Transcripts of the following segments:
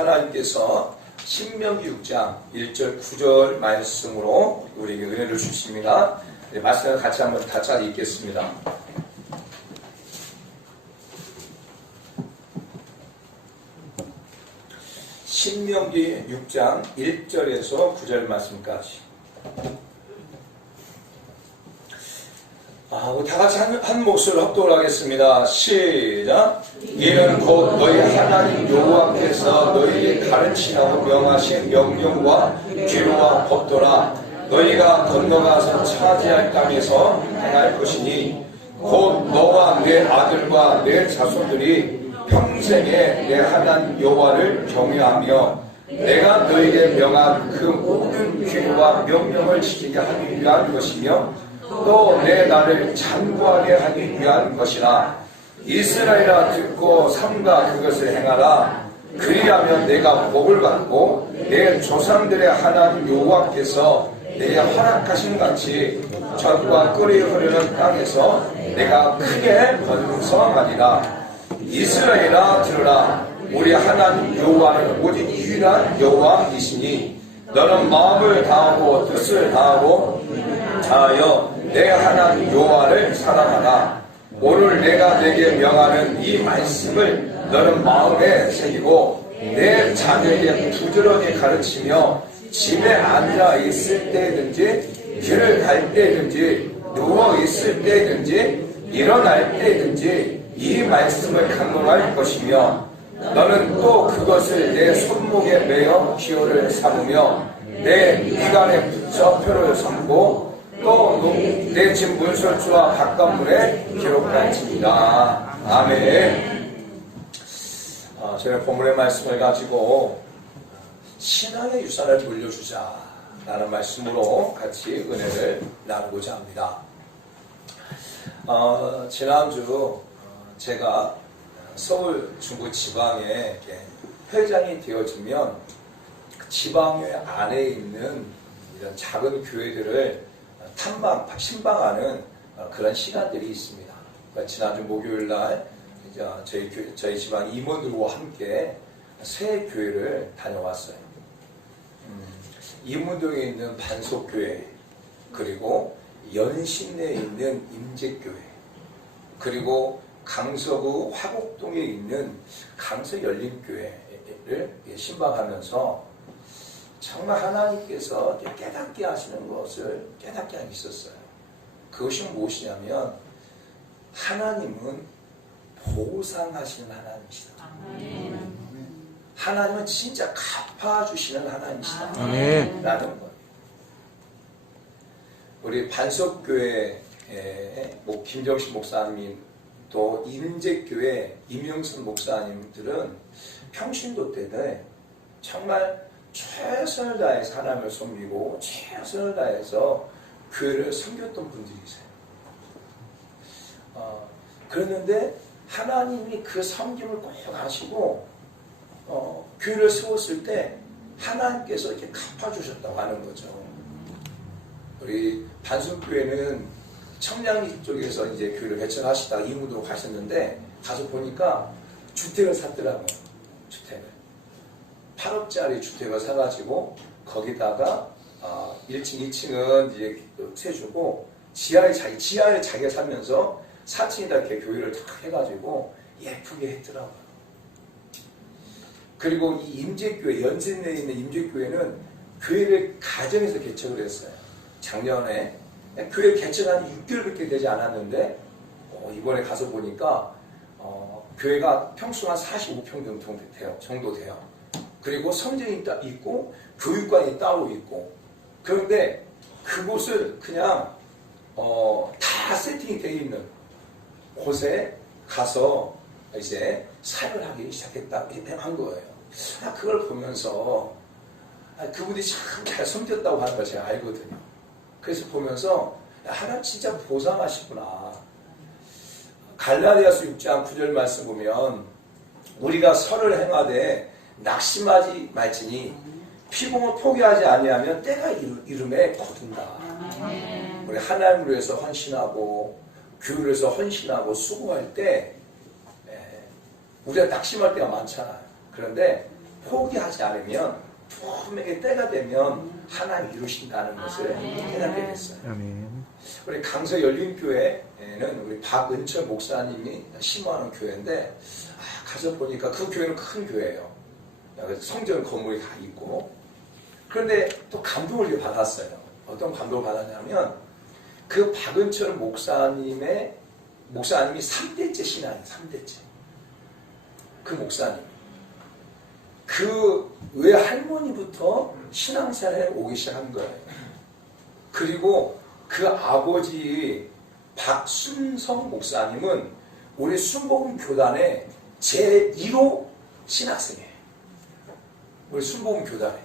하나님께서 신명기 6장 1절 9절 말씀으로 우리에게 은혜를 주십니다. 말씀을 같이 한번 다짜리 읽겠습니다. 신명기 6장 1절에서 9절 말씀까지. 다 같이 한 목소리로 합독을 하겠습니다. 시작. 이는 곧 너희 하나님 여호와께서 너희에게 가르치라고 명하신 명령과 규례와 법도라. 너희가 건너가서 차지할 땅에서 행할 것이니 곧 너와 내 아들과 내 자손들이 평생에 내 하나님 여호와를 경외하며 내가 너희에게 명한 그 모든 규례와 명령을 지키게 하기 위한 것이며 또 내 나를 찬구하게 하기 위한 것이라. 이스라엘아 듣고 삼가 그것을 행하라. 그리하면 내가 복을 받고 내 조상들의 하나님 여호와께서 내게 허락하신 같이 젖과 꿀이 흐르는 땅에서 내가 크게 번성하리라. 이스라엘아 들으라. 우리 하나님 여호와는 오직 유일한 여호와이시니 너는 마음을 다하고 뜻을 다하고 다하여 내 하나님 여호와를 사랑하라. 오늘 내가 내게 명하는 이 말씀을 너는 마음에 새기고 내 자녀에게 부지런히 가르치며 집에 앉아 있을 때든지 길을 갈 때든지 누워 있을 때든지 일어날 때든지 이 말씀을 강론할 것이며 너는 또 그것을 내 손목에 매어 기호를 삼으며 내 위관에 붙여 표를 삼고 또 내 집 문설주와 바깥문에 기록할지니라. 아멘. 저희는 본문의 말씀을 가지고 신앙의 유산을 물려주자 라는 말씀으로 같이 은혜를 나누고자 합니다. 지난주 제가 서울 중구 지방에 회장이 되어지면 그 지방의 안에 있는 이런 작은 교회들을 신방하는 그런 시간들이 있습니다. 그러니까 지난주 목요일날 저희 집안 임원들과 함께 새 교회를 다녀왔어요. 이문동에 있는 반석교회, 그리고 연신내에 있는 임재교회, 그리고 강서구 화곡동에 있는 강서열림교회를 신방하면서 정말 하나님께서 깨닫게 하시는 것을 깨닫게 하고 있었어요. 그것이 무엇이냐면 하나님은 보상하시는 하나님이시다. 하나님은 진짜 갚아주시는 하나님이시다. 라는 거예요. 우리 반석교회 김정식 목사님 또 임재교회 임영선 목사님들은 평신도 때는 정말 최선을 다해서 하나님을 섬기고 최선을 다해서 교회를 섬겼던 분들이세요. 그랬는데 하나님이 그 섬김을 꼭 하시고 교회를 세웠을 때 하나님께서 이렇게 갚아주셨다고 하는 거죠. 우리 반석교회는 청량리 쪽에서 이제 교회를 개천하시다가 이무도로 가셨는데 가서 보니까 주택을 샀더라고요. 주택을. 8억짜리 주택을 사가지고 거기다가 1층, 2층은 이제 세주고 지하에 자기가 살면서 4층에다 이렇게 교회를 탁 해가지고 예쁘게 했더라고요. 그리고 이 임재교회, 연신내에 있는 임재교회는 교회를 가정에서 개척을 했어요. 작년에 교회 개척한 6개월밖에 되지 않았는데 이번에 가서 보니까 교회가 평수가 45평 정도 돼요. 그리고 성전이 있고 교육관이 따로 있고, 그런데 그곳을 그냥 다 세팅이 되어 있는 곳에 가서 이제 사역을 하기 시작했다 한 거예요. 그걸 보면서 그분이 참 잘 섬겼다고 하는 걸 제가 알거든요. 그래서 보면서 하나님 진짜 보상하시구나. 갈라디아서 6장 9절 말씀 보면 우리가 설을 행하되 낙심하지 말지니 피공을 포기하지 아니하면 때가 이름에 거둔다. 우리 하나님을 위해서 헌신하고 교회를 위해서 헌신하고 수고할 때 우리가 낙심할 때가 많잖아요. 그런데 포기하지 않으면 분명히 때가 되면 하나님 이루신다는 것을 깨닫게 됐어요. 아멘. 우리 강서 열린교회는 우리 박은철 목사님이 심호하는 교회인데 가서 보니까 그 교회는 큰 교회예요. 성전 건물이 다 있고 그런데 또 감동을 받았어요. 어떤 감동을 받았냐면 그 박은철 목사님이 3대째 신앙이에요. 3대째. 그 목사님. 그 외할머니부터 신앙생활에 오기 시작한 거예요. 그리고 그 아버지 박순성 목사님은 우리 순복음 교단의 제1호 신학생이에요. 우리 순복음 교단에.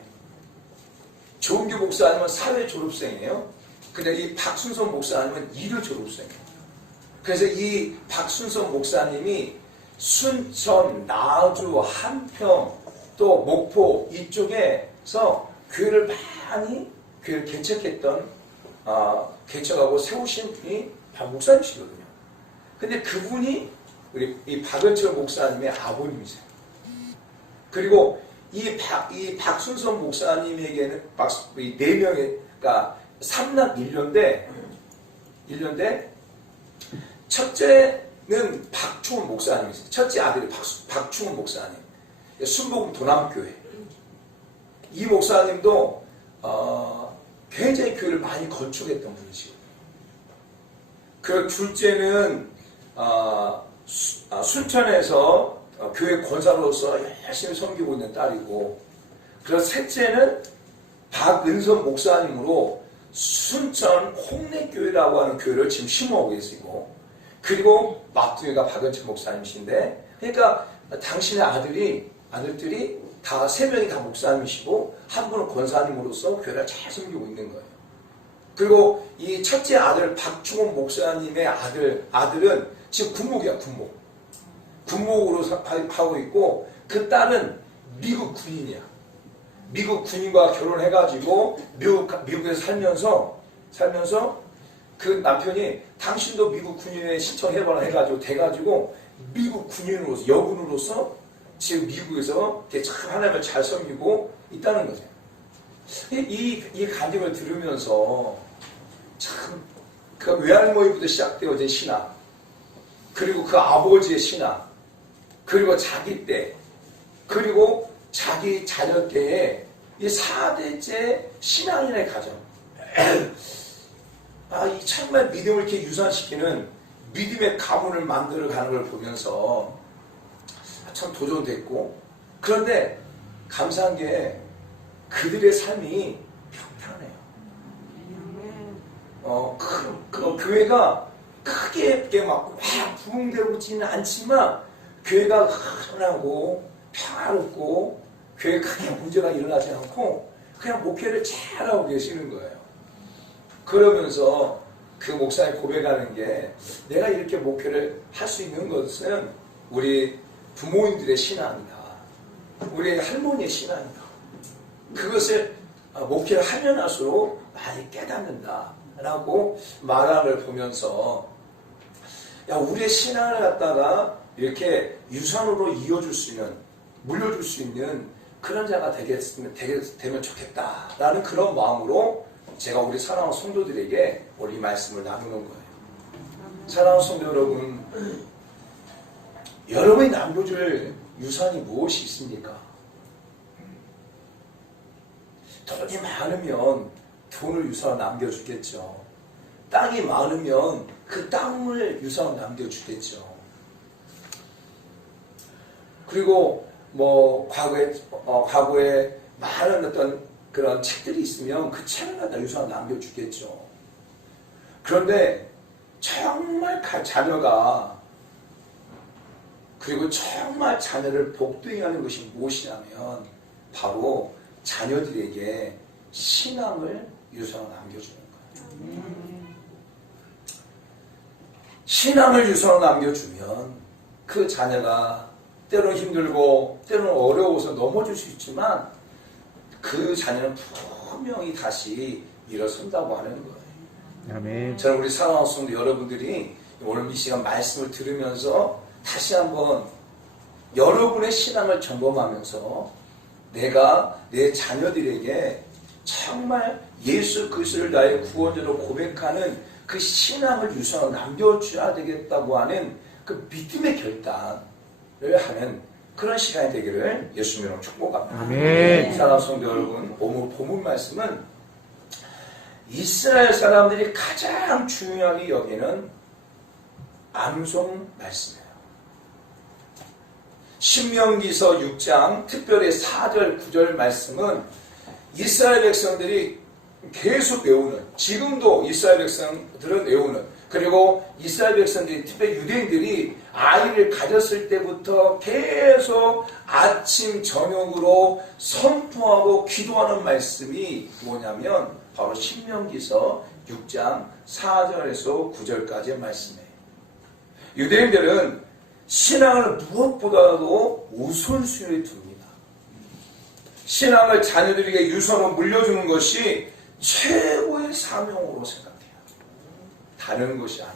조은규 목사님은 사회 졸업생이에요. 근데 이 박순성 목사님은 1호 졸업생이에요. 그래서 이 박순성 목사님이 순천, 나주, 한평, 또 목포 이쪽에서 교회를 많이 교회를 개척하고 세우신 분이 박 목사님이시거든요. 근데 그분이 우리 이 박은철 목사님의 아버님이세요. 그리고 이 박순선 목사님에게는 이 4명의, 그러니까 3남 1년대 첫째는 박충훈 목사님이세요. 첫째 아들이 박충훈 목사님. 순복음 도남교회. 이 목사님도 굉장히 교회를 많이 건축했던 분이시고, 그 둘째는 순천에서 교회 권사로서 열심히 섬기고 있는 딸이고, 그리고 셋째는 박은선 목사님으로 순천 홍내교회라고 하는 교회를 지금 심어오고 계시고, 그리고 막둥이가 박은철 목사님이신데, 그러니까 당신의 아들들이 다 3명이 다 목사님이시고 한 분은 권사님으로서 교회를 잘 섬기고 있는 거예요. 그리고 이 첫째 아들 박충원 목사님의 아들은 지금 군목이야. 군목으로 하고 있고, 그 딸은 미국 군인이야. 미국 군인과 결혼해가지고 미국에서 살면서 그 남편이 당신도 미국 군인에 신청해봐라 해가지고 돼가지고 미국 군인으로서, 여군으로서 지금 미국에서 참 하나님을 잘 섬기고 있다는 거죠. 이 간증을 들으면서 참 그 외할머니부터 시작되어진 신앙, 그리고 그 아버지의 신앙, 그리고 자기 때, 그리고 자기 자녀 때에 이 4대째 신앙인의 가정, 이 정말 믿음을 이렇게 유산시키는 믿음의 가문을 만들어가는 걸 보면서 참 도전됐고, 그런데 감사한 게 그들의 삶이 평탄해요. 그 교회가 크게 막 부흥되지는 않지만 교회가 흔하고 평화롭고 교회에 크게 문제가 일어나지 않고 그냥 목회를 잘하고 계시는 거예요. 그러면서 그 목사님 고백하는 게, 내가 이렇게 목회를 할 수 있는 것은 우리 부모님들의 신앙이다. 우리 할머니의 신앙이다. 그것을 목회를 하면 할수록 많이 깨닫는다 라고 말하는 걸 보면서, 우리의 신앙을 갖다가 이렇게 유산으로 이어줄 수 있는, 물려줄 수 있는 그런 자가 되면 좋겠다라는 그런 마음으로 제가 우리 사랑하는 성도들에게 오늘 이 말씀을 나누는 거예요. 사랑하는 성도 여러분, 여러분이 남겨줄 유산이 무엇이 있습니까? 돈이 많으면 돈을 유산으로 남겨주겠죠. 땅이 많으면 그 땅을 유산으로 남겨주겠죠. 그리고 과거에 많은 어떤 그런 책들이 있으면 그 책을 갖다 유산으로 남겨주겠죠. 그런데 정말 자녀가, 그리고 정말 자녀를 복되게 하는 것이 무엇이냐면 바로 자녀들에게 신앙을 유산으로 남겨주는 거예요. 신앙을 유산으로 남겨주면 그 자녀가 때로는 힘들고 때로는 어려워서 넘어질 수 있지만 그 자녀는 분명히 다시 일어선다고 하는 거예요. 아멘. 저는 우리 사랑하는 성도 여러분들이 오늘 이 시간 말씀을 들으면서 다시 한번 여러분의 신앙을 점검하면서 내가 내 자녀들에게 정말 예수 그리스도를 나의 구원자로 고백하는 그 신앙을 유산으로 남겨줘야 되겠다고 하는 그 믿음의 결단을 하는 그런 시간이 되기를 예수님으로 축복합니다. 아멘. 사랑하는 성도 여러분, 오늘 본문 말씀은 이스라엘 사람들이 가장 중요하게 여기는 암송 말씀이에요. 신명기서 6장 특별히 4절 9절 말씀은 이스라엘 백성들이 계속 외우는, 지금도 이스라엘 백성들은 외우는, 그리고 이스라엘 백성들이 특별히 유대인들이 아이를 가졌을 때부터 계속 아침 저녁으로 선포하고 기도하는 말씀이 뭐냐면 바로 신명기서 6장 4절에서 9절까지의 말씀이에요. 유대인들은 신앙을 무엇보다도 우선순위에 둡니다. 신앙을 자녀들에게 유선으로 물려주는 것이 최고의 사명으로 생각해요. 다른 것이 아니라.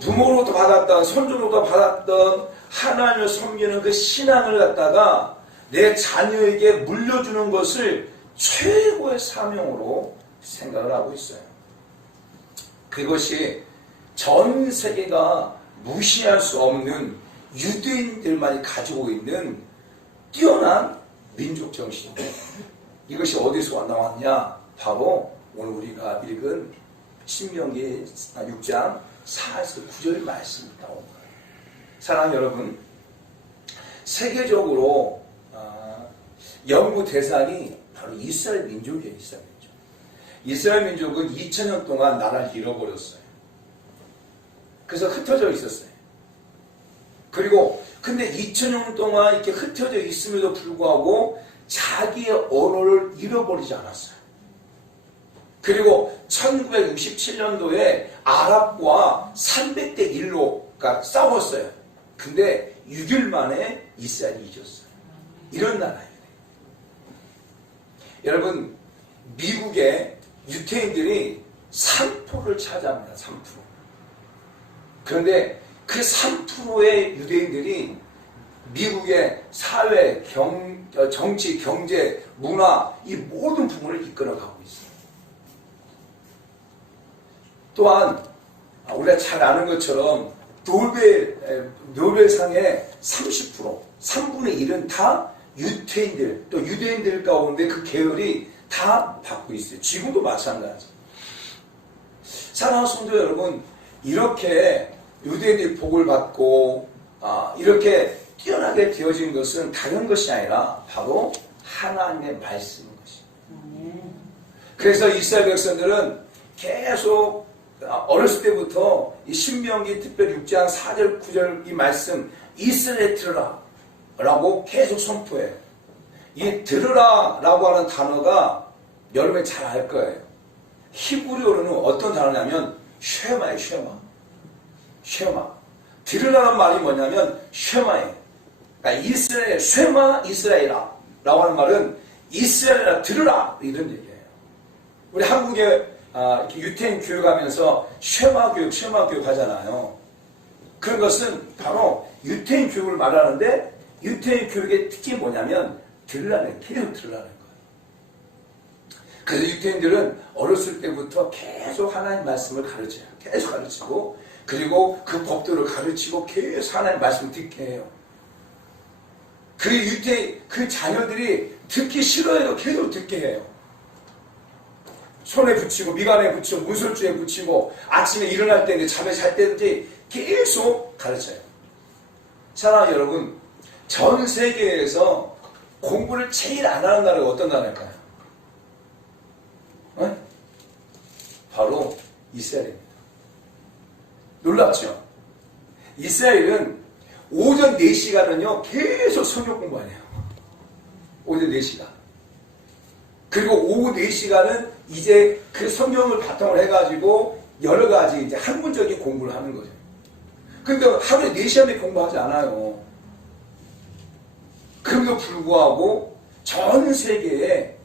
부모로부터 받았던, 선조로부터 받았던 하나님을 섬기는 그 신앙을 갖다가 내 자녀에게 물려주는 것을 최고의 사명으로 생각을 하고 있어요. 그것이 전 세계가 무시할 수 없는 유대인들만이 가지고 있는 뛰어난 민족 정신입니다. 이것이 어디서 나왔냐? 바로 오늘 우리가 읽은 신명기 6장 4에서 9절 말씀이 나온 거예요. 사랑하는 여러분, 세계적으로 연구 대상이 바로 이스라엘 민족이에요. 이스라엘 민족. 이스라엘 민족은 2000년 동안 나라를 잃어버렸어요. 그래서 흩어져 있었어요. 그리고 근데 2000년 동안 이렇게 흩어져 있음에도 불구하고 자기의 언어를 잃어버리지 않았어요. 그리고 1967년도에 아랍과 300대 1로가 싸웠어요. 근데 6일 만에 이스라엘이 이겼어요. 이런 나라예요. 여러분, 미국의 유태인들이 3%를 차지합니다. 3%. 그런데 그 3%의 유대인들이 미국의 사회, 정치, 경제, 문화 이 모든 부분을 이끌어가고 있어요. 또한 우리가 잘 아는 것처럼 노벨상의 30%, 3분의 1은 다 유태인들, 또 유대인들 가운데 그 계열이 다 받고 있어요. 지금도 마찬가지. 사랑하는 성도 여러분, 이렇게 유대인들이 복을 받고 이렇게 뛰어나게 되어진 것은 다른 것이 아니라 바로 하나님의 말씀인 것입니다. 그래서 이스라엘 백성들은 계속 어렸을 때부터 이 신명기 특별히 6장 4절 9절 이 말씀 이스라엘 들으라 라고 계속 선포해요. 이 들으라 라고 하는 단어가 여러분이 잘 알 거예요. 히브리어로는 어떤 단어냐면 쉐마예요. 쉐마. 들으라는 말이 뭐냐면 쉐마예요. 그러니까 이스라엘, 쉐마 이스라엘아 라고 하는 말은 이스라엘아 들으라 이런 얘기예요. 우리 한국에 이렇게 유태인 교육하면서 쉐마 교육 하잖아요. 그런 것은 바로 유태인 교육을 말하는데 유태인 교육의 특징이 뭐냐면 들으라는, 계속 들으라는 거예요. 그래서 유태인들은 어렸을 때부터 계속 하나님 말씀을 가르쳐요. 계속 가르치고 그리고 그 법도를 가르치고 계속 하나님 말씀을 듣게 해요. 그 유태인, 그 자녀들이 듣기 싫어해도 계속 듣게 해요. 손에 붙이고 미간에 붙이고 문설주에 붙이고 아침에 일어날 때 잠에 잘 때든지 계속 가르쳐요. 사랑하는 여러분, 전 세계에서 공부를 제일 안 하는 나라가 어떤 나라일까요? 네? 바로 이스라엘입니다. 놀랍죠? 이스라엘은 오전 4시간은요 계속 성경 공부하네요. 오전 4시간. 그리고 오후 4시간은 이제 그 성경을 바탕으로 해가지고 여러 가지 이제 학문적인 공부를 하는 거죠. 근데 하루에 4시간밖에 공부하지 않아요. 그럼에도 불구하고 전 세계에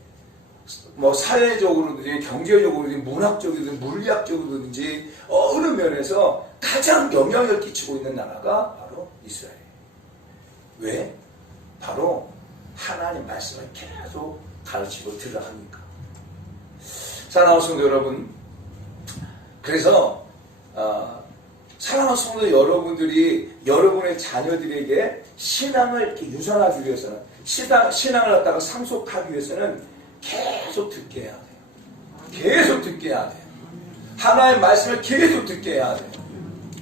뭐 사회적으로든지 경제적으로든지 문학적으로든지 물리학적으로든지 어느 면에서 가장 영향을 끼치고 있는 나라가 바로 이스라엘이에요. 왜? 바로 하나님 말씀을 계속 가르치고 들으라 하니까. 사랑하는 성도 여러분, 그래서 사랑하는 성도 여러분들이 여러분의 자녀들에게 신앙을 이렇게 유산하기 위해서는, 신앙을 갖다가 상속하기 위해서는 계속 듣게 해야 돼요. 계속 듣게 해야 돼요. 하나님의 말씀을 계속 듣게 해야 돼요.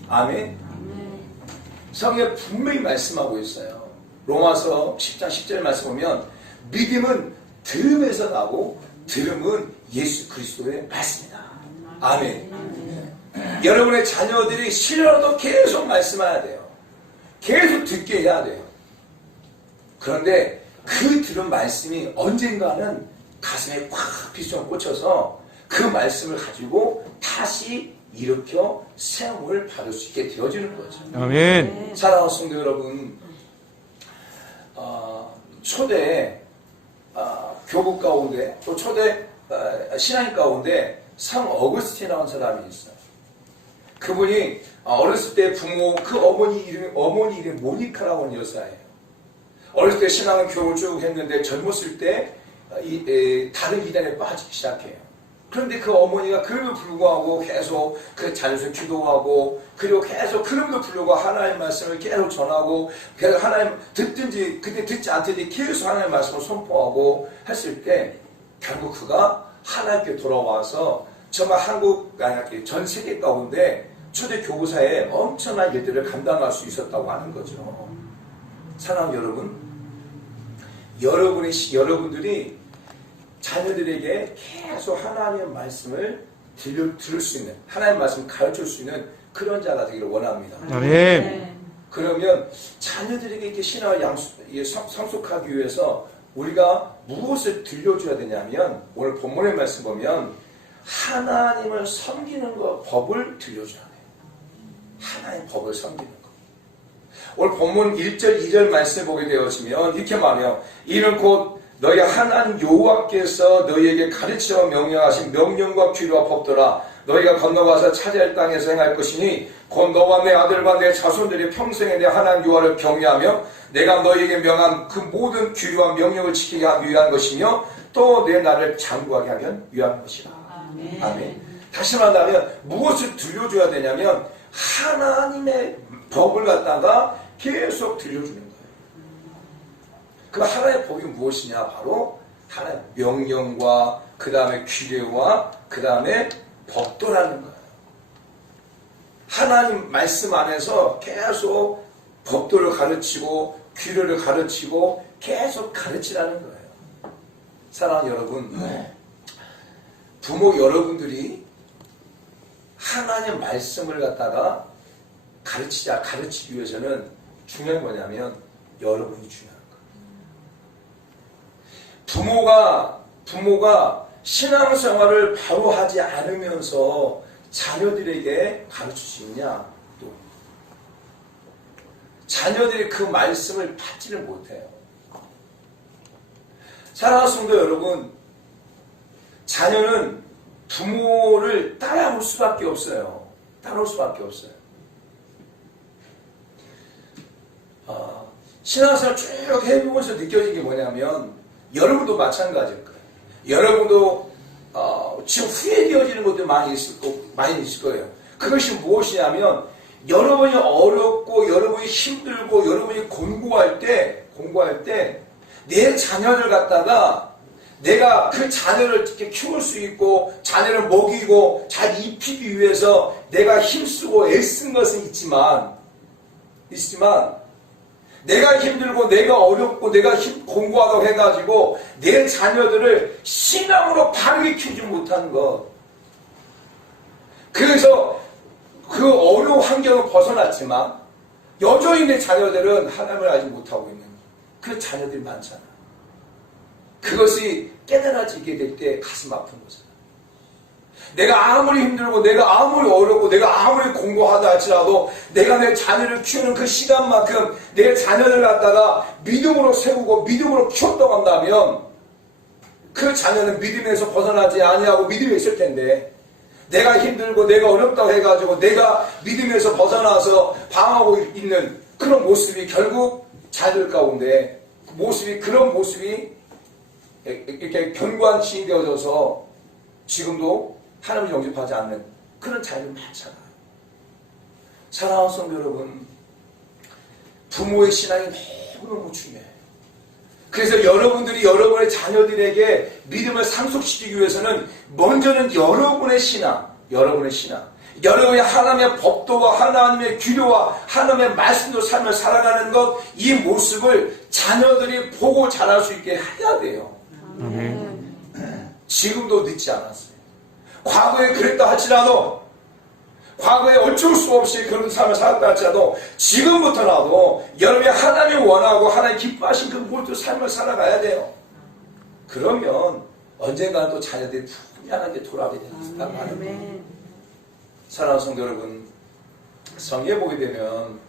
아멘. 성경에 분명히 말씀하고 있어요. 로마서 10장 10절 말씀 보면 믿음은 들음에서 나고 들음은 예수 그리스도의 말씀이다. 아멘. 여러분의 자녀들이 싫어도 계속 말씀해야 돼요. 계속 듣게 해야 돼요. 그런데 그 들은 말씀이 언젠가는 가슴에 꽉 비수가 꽂혀서 그 말씀을 가지고 다시 일으켜 세움을 받을 수 있게 되어지는 거죠. 아멘. 사랑하는 성도 여러분, 초대 교국 가운데 또 초대 신앙인 가운데 상 어거스틴이라는 사람이 있어요. 그분이 어렸을 때 부모, 그 어머니 이름이 모니카라고 하는 여자예요. 어렸을 때 신앙 교육을 쭉 했는데 젊었을 때 다른 이단에 빠지기 시작해요. 그런데 그 어머니가 그럼에도 불구하고 계속 그 자녀들 기도하고, 그리고 계속 그럼에도 불구하고 하나님의 말씀을 계속 전하고, 계속 하나님 듣든지 그때 듣지 않든지 계속 하나님의 말씀을 선포하고 했을 때 결국 그가 하나님께 돌아와서 정말 한국, 아니 전 세계 가운데 초대 교구사에 엄청난 일들을 감당할 수 있었다고 하는 거죠. 사랑하는 여러분, 여러분들이 자녀들에게 계속 하나님의 말씀을 들을 수 있는, 하나님의 말씀을 가르칠 수 있는 그런 자가 되기를 원합니다. 아멘. 그러면 자녀들에게 이렇게 신앙을 상속하기 위해서 우리가 무엇을 들려줘야 되냐면, 오늘 본문의 말씀 보면 하나님을 섬기는 법을 들려줘야 돼요. 하나님의 법을 섬기는 것. 오늘 본문 1절 2절 말씀 보게 되어지면 이렇게 말해요. 이는 곧 너희 하나님 여호와께서 너희에게 가르쳐 명령하신 명령과 규례와 법도라. 너희가 건너가서 차지할 할 땅에서 행할 것이니 곧 너와 내 아들과 내 자손들이 평생에 내 하나님 여호와를 경외하며 내가 너희에게 명한 그 모든 규례와 명령을 지키게 하기 위한 것이며 또 내 나를 장구하게 하면 위한 것이라. 아멘. 아멘. 다시 말하면 무엇을 들려줘야 되냐면 하나님의 법을 갖다가 계속 들려주는 거예요. 그 하나님의 법이 무엇이냐? 바로 하나님의 명령과 그 다음에 규례와 그 다음에 법도라는 거예요. 하나님 말씀 안에서 계속 법도를 가르치고 규례를 가르치고 계속 가르치라는 거예요. 사랑하는 여러분, 부모 여러분들이 하나님 말씀을 갖다가 가르치기 위해서는 중요한 뭐냐면 여러분이 중요한 거예요. 부모가 신앙생활을 바로 하지 않으면서 자녀들에게 가르칠 수 있냐? 또 자녀들이 그 말씀을 받지를 못해요. 사랑하는 성도 여러분, 자녀는 부모를 따라올 수밖에 없어요. 따라올 수밖에 없어요. 신앙생활 쭉 해보면서 느껴진 게 뭐냐면, 여러분도 마찬가지일 거예요. 여러분도 지금 후회되어지는 것도 많이 있을 거예요. 그것이 무엇이냐면, 여러분이 어렵고 여러분이 힘들고 여러분이 공부할 때 내 자녀를 갖다가 내가 그 자녀를 이렇게 키울 수 있고 자녀를 먹이고 잘 입히기 위해서 내가 힘쓰고 애쓴 것은 있지만 내가 힘들고 내가 어렵고 내가 공부하다고 해가지고 내 자녀들을 신앙으로 바르게 키우지 못하는 것. 그래서 그 어려운 환경을 벗어났지만 여전히 내 자녀들은 하나님을 알지 못하고 있는 그 자녀들이 많잖아. 그것이 깨달아지게 될 때 가슴 아픈 거잖아. 내가 아무리 힘들고 내가 아무리 어렵고 내가 아무리 공부하다 할지라도 내가 내 자녀를 키우는 그 시간만큼 내 자녀를 갖다가 믿음으로 세우고 믿음으로 키웠다고 한다면 그 자녀는 믿음에서 벗어나지 아니하고 믿음에 있을 텐데, 내가 힘들고 내가 어렵다고 해가지고 내가 믿음에서 벗어나서 방황하고 있는 그런 모습이 결국 자녀들 가운데 그런 모습이 이렇게 견고한 지인이 되어져서 지금도 하나님을 영접하지 않는 그런 자녀들 많잖아요. 사랑하는 성도 여러분, 부모의 신앙이 너무너무 중요해요. 그래서 여러분들이 여러분의 자녀들에게 믿음을 상속시키기 위해서는 먼저는 여러분의 신앙, 여러분의 하나님의 법도와 하나님의 규례와 하나님의 말씀도 삶을 살아가는 것, 이 모습을 자녀들이 보고 자랄 수 있게 해야 돼요. 지금도 늦지 않았어요. 과거에 그랬다 할지라도, 과거에 어쩔 수 없이 그런 삶을 살았다 할지라도 지금부터라도 여러분이 하나님이 원하고 하나님 기뻐하신 그 모든 삶을 살아가야 돼요. 그러면 언젠가는 또 자녀들이 풍요하게 돌아오게 된다는 말입니다. 사랑하는 성도 여러분, 성경에 보게 되면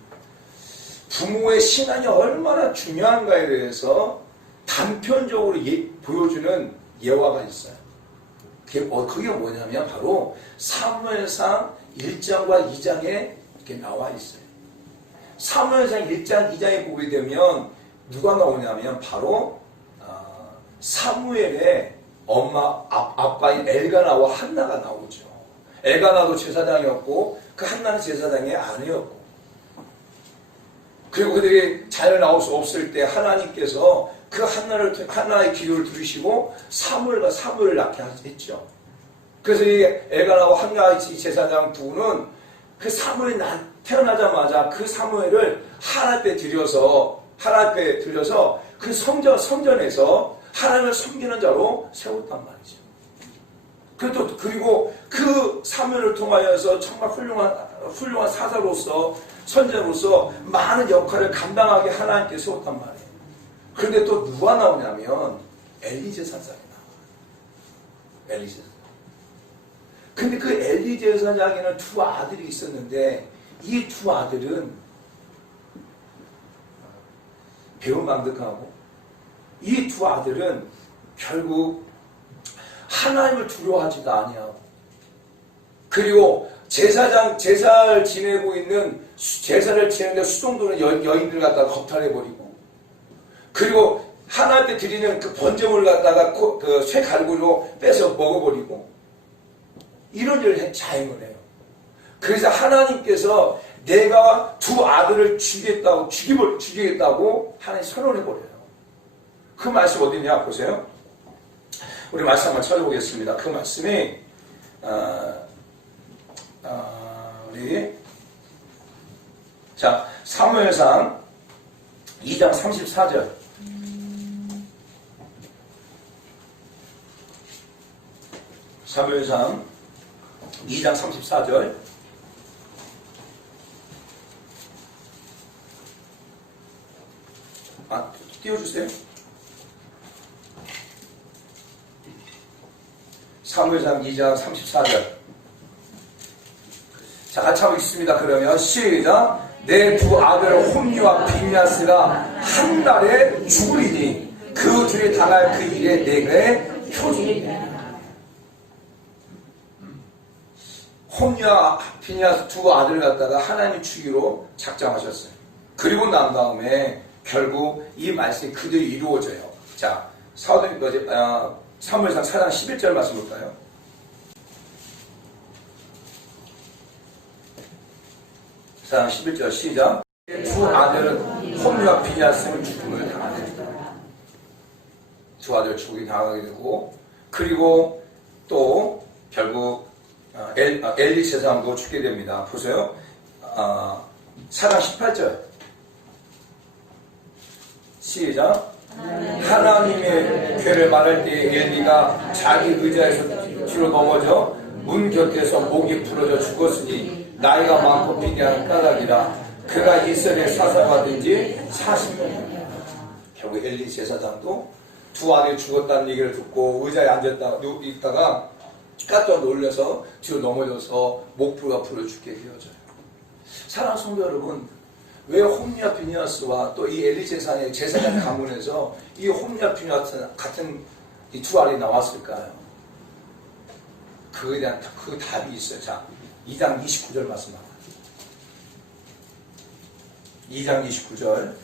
부모의 신앙이 얼마나 중요한가에 대해서 단편적으로 보여주는 예화가 있어요. 그게 뭐냐면 바로 사무엘상 1장과 2장에 이렇게 나와 있어요. 사무엘상 1장, 2장에 보게 되면 누가 나오냐면 바로 사무엘의 아빠인 엘가나와 한나가 나오죠. 엘가나도 제사장이었고 그 한나는 제사장의 아내였고, 그리고 그들이 자녀를 낳을 수 없을 때 하나님께서 그 한나의 기도를 들으시고 사무엘을 낳게 했죠. 그래서 이 엘가나와 한나 제사장 부는 그 사무엘이 태어나자마자 그 사무엘을 하나님 앞에 들여서 그 성전에서 하나님을 섬기는 자로 세웠단 말이죠. 그리고 그 사무엘을 통하여서 정말 훌륭한 사사로서 선지자로서 많은 역할을 감당하게 하나님께 세웠단 말이에요. 그런데 또 누가 나오냐면 엘리 제사장이 나와요. 엘리 제사장. 근데 그 엘리 제사장에는 두 아들이 있었는데 이 두 아들은 배은망덕하고, 이 두 아들은 결국 하나님을 두려워하지도 아니하고, 그리고 제사를 지내고 있는 제사를 지내는데 수종도는 여인들 갖다가 겁탈해버리고, 그리고 하나님께 드리는 그 번제물을 갖다가 그 쇠갈고리로 빼서 먹어버리고, 이런 일을 자행을 해요. 그래서 하나님께서 내가 두 아들을 죽이겠다고 하나님 선언해버려요. 그 말씀 어디냐 보세요. 우리 말씀 한번 찾아보겠습니다. 그 말씀이 사무엘상 2장 34절. 사무엘상 2장 34절. 띄워주세요. 사무엘상 2장 34절. 자, 같이 한번 읽습니다. 그러면 시작. 내 두 아들 홈리와 비냐스가 한 달에 죽으리니 그 둘이 당할 그 일에 내게 표징이니. 홈리와 비냐스 두 아들을 갖다가 하나님이 주기로 작정하셨어요. 그리고 난 다음에 결국 이 말씀이 그대로 이루어져요. 자, 사무엘상 4장 11절 말씀 볼까요? 4장 11절 시작. 두 아들은 홈리와 비냐스는 죽음을 당하게 됩니다. 두 아들 죽음이 당하게 되고, 그리고 또 결국 엘리 제사장도 죽게 됩니다. 보세요. 4장 18절 시작. 하나님의 괴를 말할 때 엘리가 자기 의자에서 뒤로 넘어져 문 곁에서 목이 부러져 죽었으니 나이가 많고 비대한 까닭이라. 그가 이스라엘 사사가 된 지 40년이다. 결국 엘리 제사장도 두 아들이 죽었다는 얘기를 듣고 의자에 있다가 깜짝 놀라서 뒤로 넘어져서 목부가 불어 죽게 되어져요. 사랑하는 성도 여러분, 왜 홈리와 비냐스와 또 이 엘리 제사장 가문에서 이 홈리와 비냐스 같은 이 두 아들이 나왔을까요? 그에 대한 그 답이 있어요. 자, 2장 29절 말씀 나와요. 2장 29절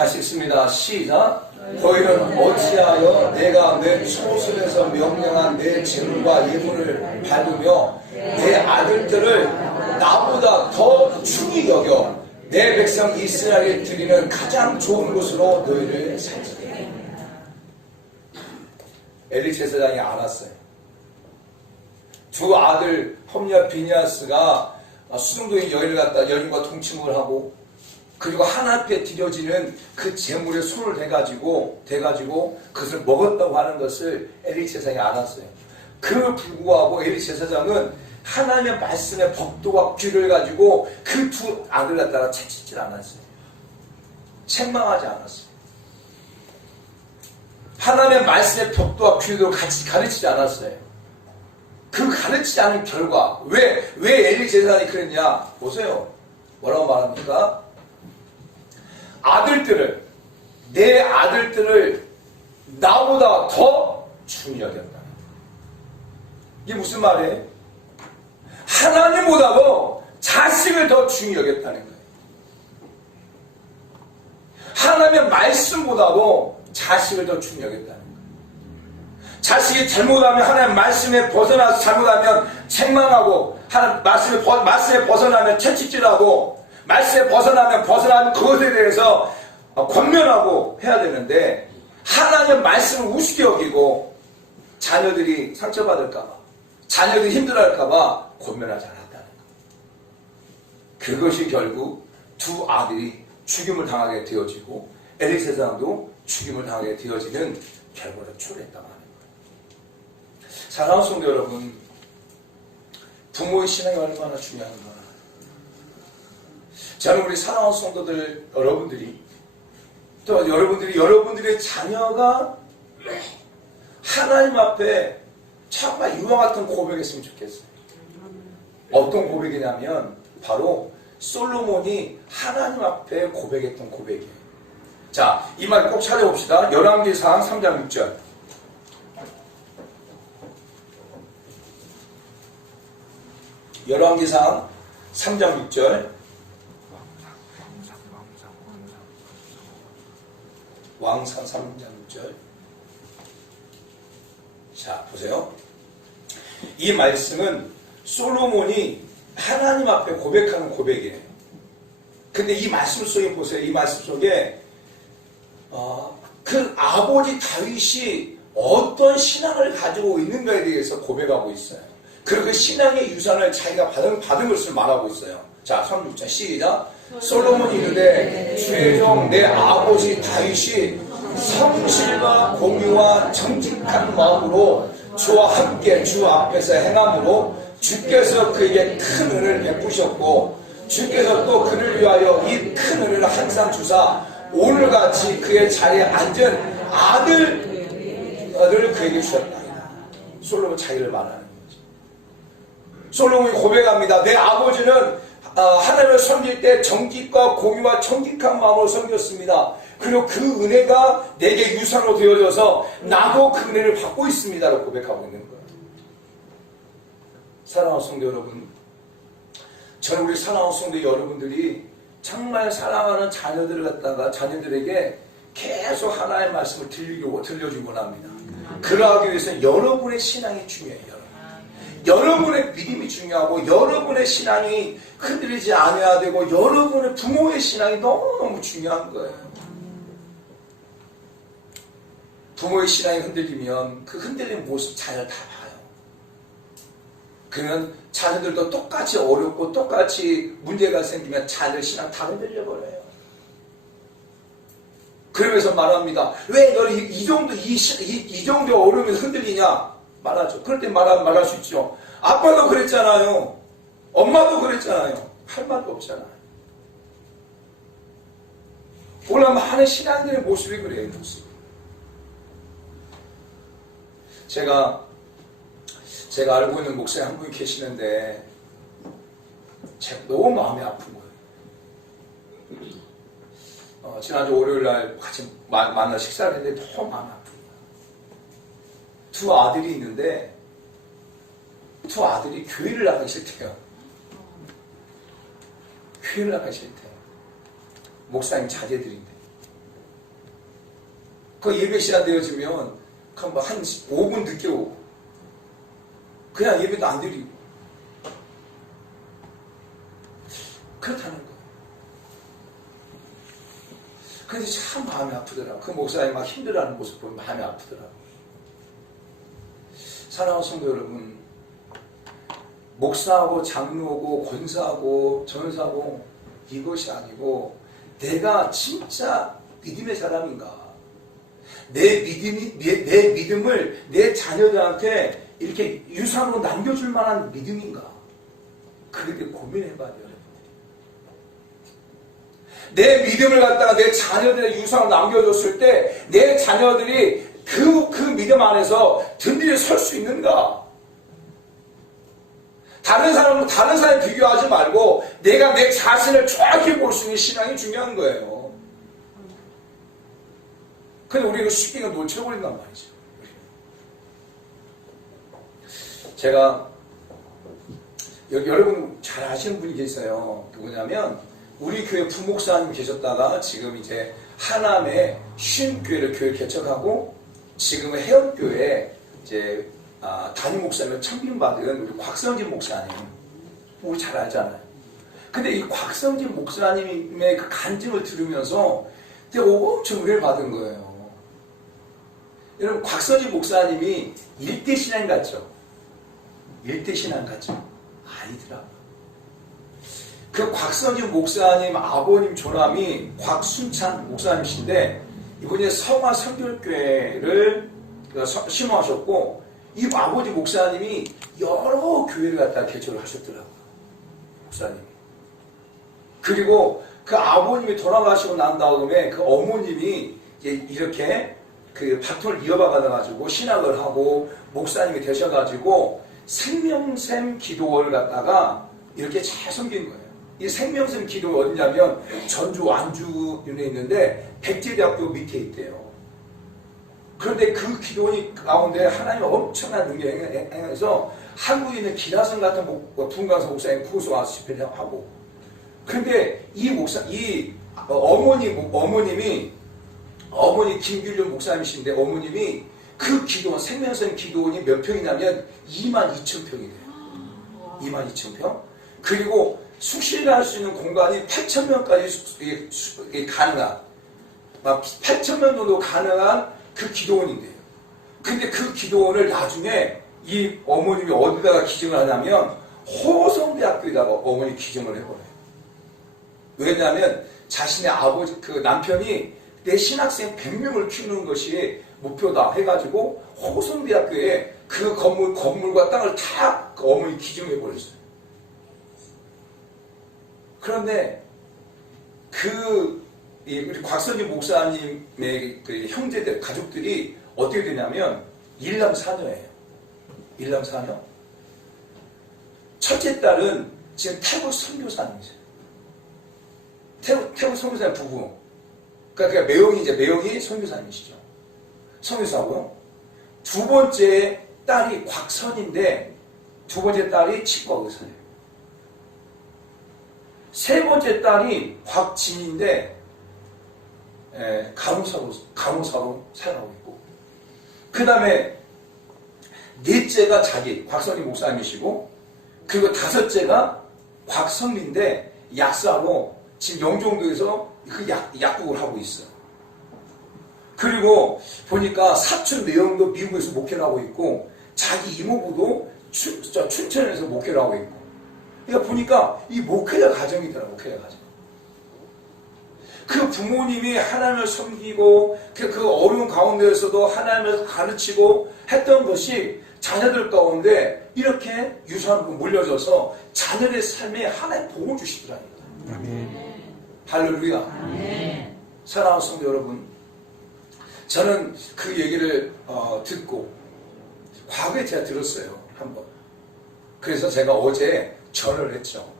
같이 읽습니다. 시작. 너희는 어찌하여 내가 내 초술에서 명령한 내 재물과 예물을 밟으며 내 아들들을 나보다 더 충히 여겨 내 백성 이스라엘에 드리는 가장 좋은 곳으로 너희를 살지니. 엘리 제사장이 알았어요. 두 아들 홈리와 비니아스가 수중동의 여인과 동침을 하고 그리고 하나님께 드려지는 그 제물에 손을 대가지고 그것을 먹었다고 하는 것을 엘리 제사장이 알았어요. 그 불구하고 엘리 제사장은 하나님의 말씀의 법도와 규를 가지고 그 두 아들 갖다가 채찍질 않았어요. 책망하지 않았어요. 하나님의 말씀의 법도와 규를 같이 가르치지 않았어요. 그 가르치지 않은 결과 왜 엘리 제사장이 그랬냐 보세요. 뭐라고 말합니까? 내 아들들을 나보다 더 중히 여겼다. 이게 무슨 말이에요? 하나님보다도 자식을 더 중히 여겼다는 거예요. 하나님의 말씀보다도 자식을 더 중히 여겼다는 거예요. 자식이 잘못하면 하나님 말씀에 벗어나서 잘못하면 책망하고 하나님 말씀에 벗어나면 채찍질하고 말씀에 벗어나면 그것에 대해서 권면하고 해야 되는데 하나님의 말씀을 우습게 여기고 자녀들이 상처받을까봐 자녀들이 힘들어할까봐 권면하지 않았다는 거예요. 그것이 결국 두 아들이 죽임을 당하게 되어지고 엘리 제사장도 죽임을 당하게 되어지는 결과를 초래했다고 하는 거예요. 사랑하는 성도 여러분, 부모의 신앙이 얼마나 중요한가. 저는 우리 사랑하는 성도들 여러분들이 또 여러분들의 자녀가 하나님 앞에 정말 이와 같은 고백했으면 좋겠어요. 어떤 고백이냐면 바로 솔로몬이 하나님 앞에 고백했던 고백이에요. 자, 이 말 꼭 찾아봅시다. 열왕기상 3장 6절. 열왕기상 3장 6절. 왕상 3장 6절. 자, 보세요. 이 말씀은 솔로몬이 하나님 앞에 고백하는 고백이에요. 근데 이 말씀 속에 보세요. 이 말씀 속에 그 아버지 다윗이 어떤 신앙을 가지고 있는가에 대해서 고백하고 있어요. 그리고 그 신앙의 유산을 자기가 받은 것을 말하고 있어요. 자, 36절 시작. 솔로몬이 이르되 주의 종 내 아버지 다윗이 성실과 공의와 정직한 마음으로 주와 함께 주 앞에서 행함으로 주께서 그에게 큰 은혜를 베푸셨고 주께서 또 그를 위하여 이 큰 은혜를 항상 주사 오늘같이 그의 자리에 앉은 아들을 그에게 주셨다. 솔로몬 자기를 말하는 거죠. 솔로몬이 고백합니다. 내 아버지는 하나님을 섬길 때 정직과 공의와 정직한 마음으로 섬겼습니다. 그리고 그 은혜가 내게 유산으로 되어져서 나도 그 은혜를 받고 있습니다라고 고백하고 있는 거예요. 사랑하는 성도 여러분, 저는 우리 사랑하는 성도 여러분들이 정말 사랑하는 자녀들을 갖다가 자녀들에게 계속 하나의 말씀을 들려주곤 합니다. 그러하기 위해서는 여러분의 신앙이 중요해요. 여러분의 믿음이 중요하고 여러분의 신앙이 흔들리지 않아야 되고 여러분의 부모의 신앙이 너무너무 중요한 거예요. 부모의 신앙이 흔들리면 그 흔들리는 모습 자녀를 다 봐요. 그러면 자녀들도 똑같이 어렵고 똑같이 문제가 생기면 자녀 신앙 다 흔들려버려요. 그러면서 말합니다. 왜 너를 이 정도 어려움에서 흔들리냐? 말하죠. 그럴 때 말할 수 있죠. 아빠도 그랬잖아요. 엄마도 그랬잖아요. 할 말도 없잖아요. 오늘 많은 신앙인들의 모습이 그래요. 모습. 제가 알고 있는 목사님 한 분이 계시는데 제가 너무 마음이 아픈 거예요. 지난주 월요일날 같이 만나 식사를 했는데 너무 마음이 아픈 거예요. 두 아들이 있는데 두 아들이 교회를 나가기 싫대요. 교회를 나가기 싫대요. 목사님 자제들인데. 그 예배 시간 되어지면 한 5분 늦게 오고 그냥 예배도 안 드리고 그렇다는 거예요. 그래서 참 마음이 아프더라고요. 그 목사님 막 힘들어하는 모습 보면 마음이 아프더라고요. 사랑하는 성도 여러분, 목사하고 장로고 권사하고 전사하고 이것이 아니고 내가 진짜 믿음의 사람인가? 내 믿음을 내 자녀들한테 이렇게 유산으로 남겨줄 만한 믿음인가? 그렇게 고민해봐야 돼요. 내 믿음을 갖다가 내 자녀들의 유산으로 남겨줬을 때 내 자녀들이 그 믿음 안에서 든든히 설 수 있는가? 다른 사람 비교하지 말고 내가 내 자신을 정확히 볼 수 있는 신앙이 중요한 거예요. 근데 우리가 쉽게 놓쳐버린단 말이죠. 제가 여러분 잘 아시는 분이 계세요. 누구냐면 우리 교회 부목사님 계셨다가 지금 이제 하남에 쉼교회를 교회 개척하고 지금은 해엄교회 이제 담임 목사님을 참임받은 우리 곽성진 목사님, 우리 잘 알잖아요. 근데 이 곽성진 목사님의 그 간증을 들으면서 내가 엄청 은혜를 받은 거예요. 여러분 곽성진 목사님이 일대 신앙 같죠? 일대 신앙 같죠? 아니더라. 그 곽성진 목사님 아버님 조남이 곽순찬 목사님이신데 이분이 성화 성결교회를 심호하셨고 이 아버지 목사님이 여러 교회를 갖다 개척을 하셨더라고요. 목사님이. 그리고 그 아버님이 돌아가시고 난 다음에 그 어머님이 이렇게 그 바톤을 이어받아가지고 신학을 하고 목사님이 되셔가지고 생명샘 기도원을 갖다가 이렇게 잘 섬긴 거예요. 이 생명샘 기도가 어디냐면 전주 완주에 있는데 백제대학교 밑에 있대요. 그런데 그 기도원이 가운데 하나님의 엄청난 능력을 행해서 한국에 있는 기라성 같은 분광성 목사님 구소 와서 집회를 하고 그런데 이 어머니 김규련 목사님이신데 어머님이 그 기도원 생명샘 기도원이 몇 평이냐면 22,000평이래요. 22,000평. 그리고 숙식을 할 수 있는 공간이 8,000명까지 가능한 8,000명 정도 가능한 그 기도원인데요. 근데 그 기도원을 나중에 이 어머님이 어디다가 기증을 하냐면 호성대학교에다가 어머니 기증을 해버려요. 왜냐하면 자신의 아버지 그 남편이 내 신학생 100명을 키우는 것이 목표다 해가지고 호성대학교에 그 건물과 땅을 다 그 어머니 기증해버렸어요. 그런데 우리 곽선진 목사님의 그 형제들, 가족들이 어떻게 되냐면 일남사녀예요. 일남사녀. 첫째 딸은 지금 태국 선교사님이세요. 태국 선교사님 부부. 그러니까 매형이 선교사님이시죠. 선교사고요. 두 번째 딸이 곽선인데 두 번째 딸이 치과 의사예요. 세 번째 딸이 곽진인데 간호사로 살아가고 있고 그 다음에 넷째가 곽선희 목사님이시고 그리고 다섯째가 곽성민인데 약사로 지금 영종도에서 그 약국을 하고 있어요. 그리고 보니까 사촌 매형도 미국에서 목회를 하고 있고 자기 이모부도 춘천에서 목회를 하고 있고 그러니까 보니까 이 목회자 가정이더라고요. 목회자 가정. 그 부모님이 하나님을 섬기고 그 어려운 가운데에서도 하나님을 가르치고 했던 것이 자녀들 가운데 이렇게 유산으로 물려져서 자녀의 삶에 하나의 복을 주시더라고요. 아멘. 할렐루야. 아멘. 사랑하는 성도 여러분, 저는 그 얘기를 듣고 과거에 제가 들었어요. 한번. 그래서 제가 어제 전화를 했죠.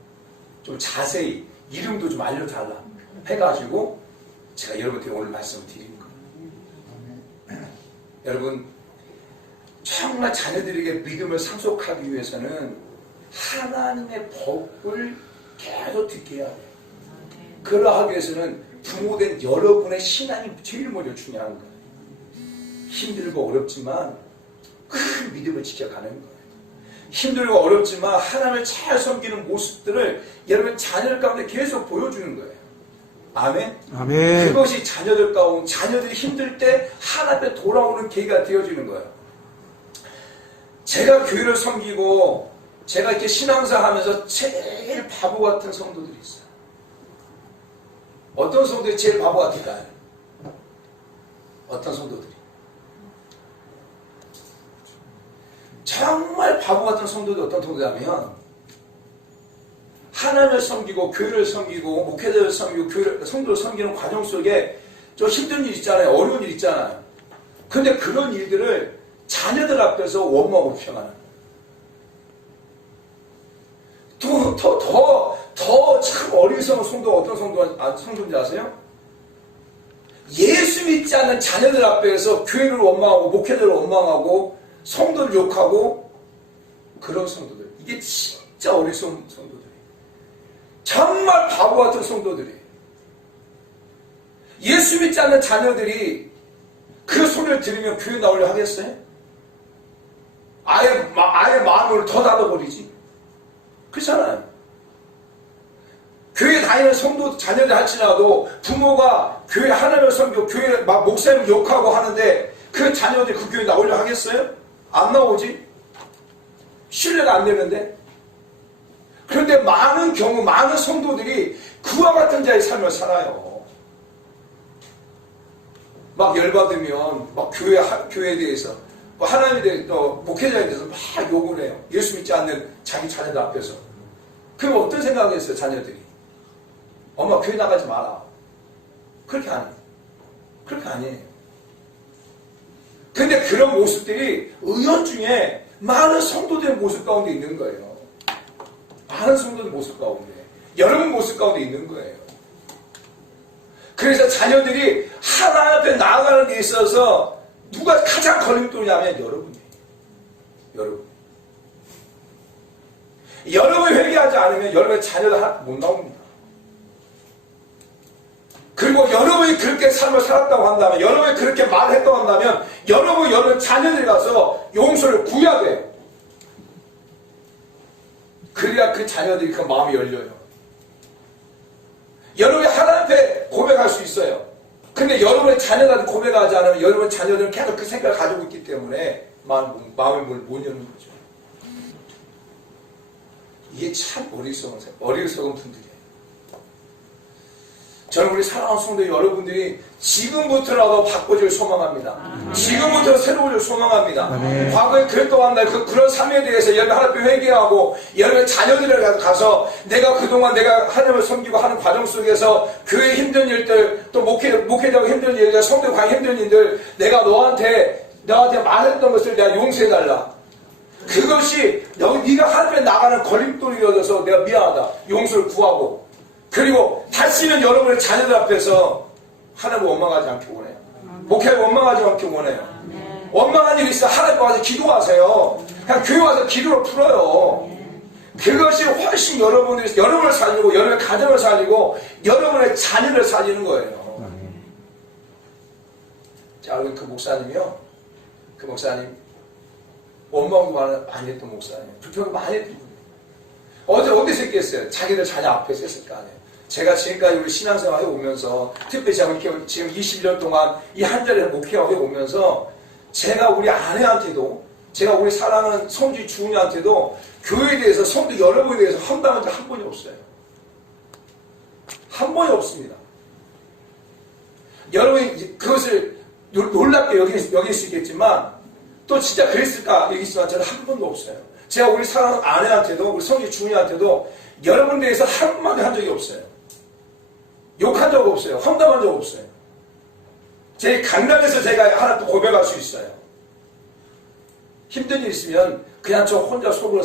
좀 자세히 이름도 좀 알려달라 해가지고 제가 여러분한테 오늘 말씀을 드린 거예요. 여러분 정말 자녀들에게 믿음을 상속하기 위해서는 하나님의 법을 계속 듣게 해야 돼요. 그러하기 위해서는 부모된 여러분의 신앙이 제일 먼저 중요한 거예요. 힘들고 어렵지만 큰 믿음을 지켜가는 거예요. 힘들고 어렵지만 하나님을 잘 섬기는 모습들을 여러분 자녀들 가운데 계속 보여주는 거예요. 아멘? 아멘. 그것이 자녀들이 힘들 때 하나님께 돌아오는 계기가 되어지는 거예요. 제가 교회를 섬기고 제가 이렇게 신앙생활 하면서 제일 바보 같은 성도들이 있어요. 어떤 성도들이 제일 바보 같을까요? 어떤 성도들이? 정말 바보 같은 성도들이 어떤 성도냐면 하나님을 섬기고 교회를 섬기고 목회자를 섬기고 성도를 섬기는 과정 속에 좀 힘든 일 있잖아요. 어려운 일 있잖아요. 근데 그런 일들을 자녀들 앞에서 원망하고 평하는 더 참 어리석은 성도가 어떤 성도인지 아세요? 예수 믿지 않는 자녀들 앞에서 교회를 원망하고 목회자를 원망하고 성도를 욕하고 그런 성도들. 이게 진짜 어리석은 성도들이에요. 정말 바보 같은 성도들이에요. 예수 믿지 않는 자녀들이 그 소리를 들으면 교회 나오려 하겠어요? 아예 마음을 더 닫아버리지. 그렇잖아요. 교회 다니는 성도 자녀들 할지라도 부모가 교회 하나님을 섬기고 교회 목사님 욕하고 하는데 그 자녀들이 그 교회 나오려 하겠어요? 안 나오지? 신뢰가 안 되는데. 그런데 많은 성도들이 그와 같은 자의 삶을 살아요. 막 열받으면 막 교회에 대해서 하나님에 대해서 목회자에 대해서 막 욕을 해요. 예수 믿지 않는 자기 자녀들 앞에서. 그럼 어떤 생각을 했어요, 자녀들이? 엄마 교회 나가지 마라. 그렇게 안 해요. 그렇게 아니에요. 근데 그런 모습들이 의원중에 많은 성도들의 모습 가운데 있는 거예요. 많은 성도들 모습 가운데. 여러분 모습 가운데 있는 거예요. 그래서 자녀들이 하나님 앞에 나아가는 데 있어서 누가 가장 걸림돌이냐면 여러분이에요. 여러분이 회개하지 않으면 여러분의 자녀들 하나 못 나옵니다. 그리고 여러분이 그렇게 삶을 살았다고 한다면, 여러분이 그렇게 말했다고 한다면, 여러분 자녀들이 가서 용서를 구해야 돼요. 그래야 그 자녀들이 그 마음이 열려요. 여러분이 하나님 앞에 고백할 수 있어요. 근데 여러분의 자녀들한테 고백하지 않으면 여러분의 자녀들은 계속 그 생각을 가지고 있기 때문에 마음의 문을 못 여는 거죠. 이게 참 어리석은 분들이에요. 저는 우리 사랑하는 성도 여러분들이 지금부터라도 바꿔줄 소망합니다. 지금부터 새로워질 소망합니다. 과거에 그랬다고 한다. 그런 삶에 대해서 여러분 하나님 회개하고 여러분의 자녀들을 가서 내가 그동안 내가 하나님을 섬기고 하는 과정 속에서 교회 힘든 일들 또 목회자고 힘든 일들 성도 관 힘든 일들 내가 너한테 말했던 것을 내가 용서해달라. 그것이 네가 하나님에 나가는 걸림돌이어서 내가 미안하다. 용서를 구하고 그리고 다시는 여러분의 자녀들 앞에서 하나님을 원망하지 않기 원해요. 목회를 원망하지 않기 원해요. 원망한 일이 있어 하나님 와서 기도하세요. 그냥 교회 와서 기도로 풀어요. 그것이 훨씬 여러분을 살리고 여러분의 가정을 살리고 여러분의 자녀를 살리는 거예요. 자, 우리 그 목사님이요. 그 목사님 원망도 많이 했던 목사님. 불평도 많이 했던 분이에요. 어디서 했겠어요? 자기들 자녀 앞에서 했을 거 아니에요. 제가 지금까지 우리 신앙생활 해오면서 특별히 제가 지금 20년 동안 이 한 자리에 목회하고 해오면서 제가 우리 아내한테도 제가 우리 사랑하는 성주 주은이한테도 교회에 대해서 성도 여러분에 대해서 험담한 적 한 번이 없어요. 한 번이 없습니다. 여러분이 그것을 놀랍게 여길 수 있겠지만 또 진짜 그랬을까 여기지만 저는 한 번도 없어요. 제가 우리 사랑하는 아내한테도 우리 성주 주은이한테도 여러분에 대해서 한마디 한 적이 없어요. 욕한 적 없어요. 험담한 적 없어요. 제 강단에서 제가 하나 또 고백할 수 있어요. 힘든 일 있으면 그냥 저 혼자 속으로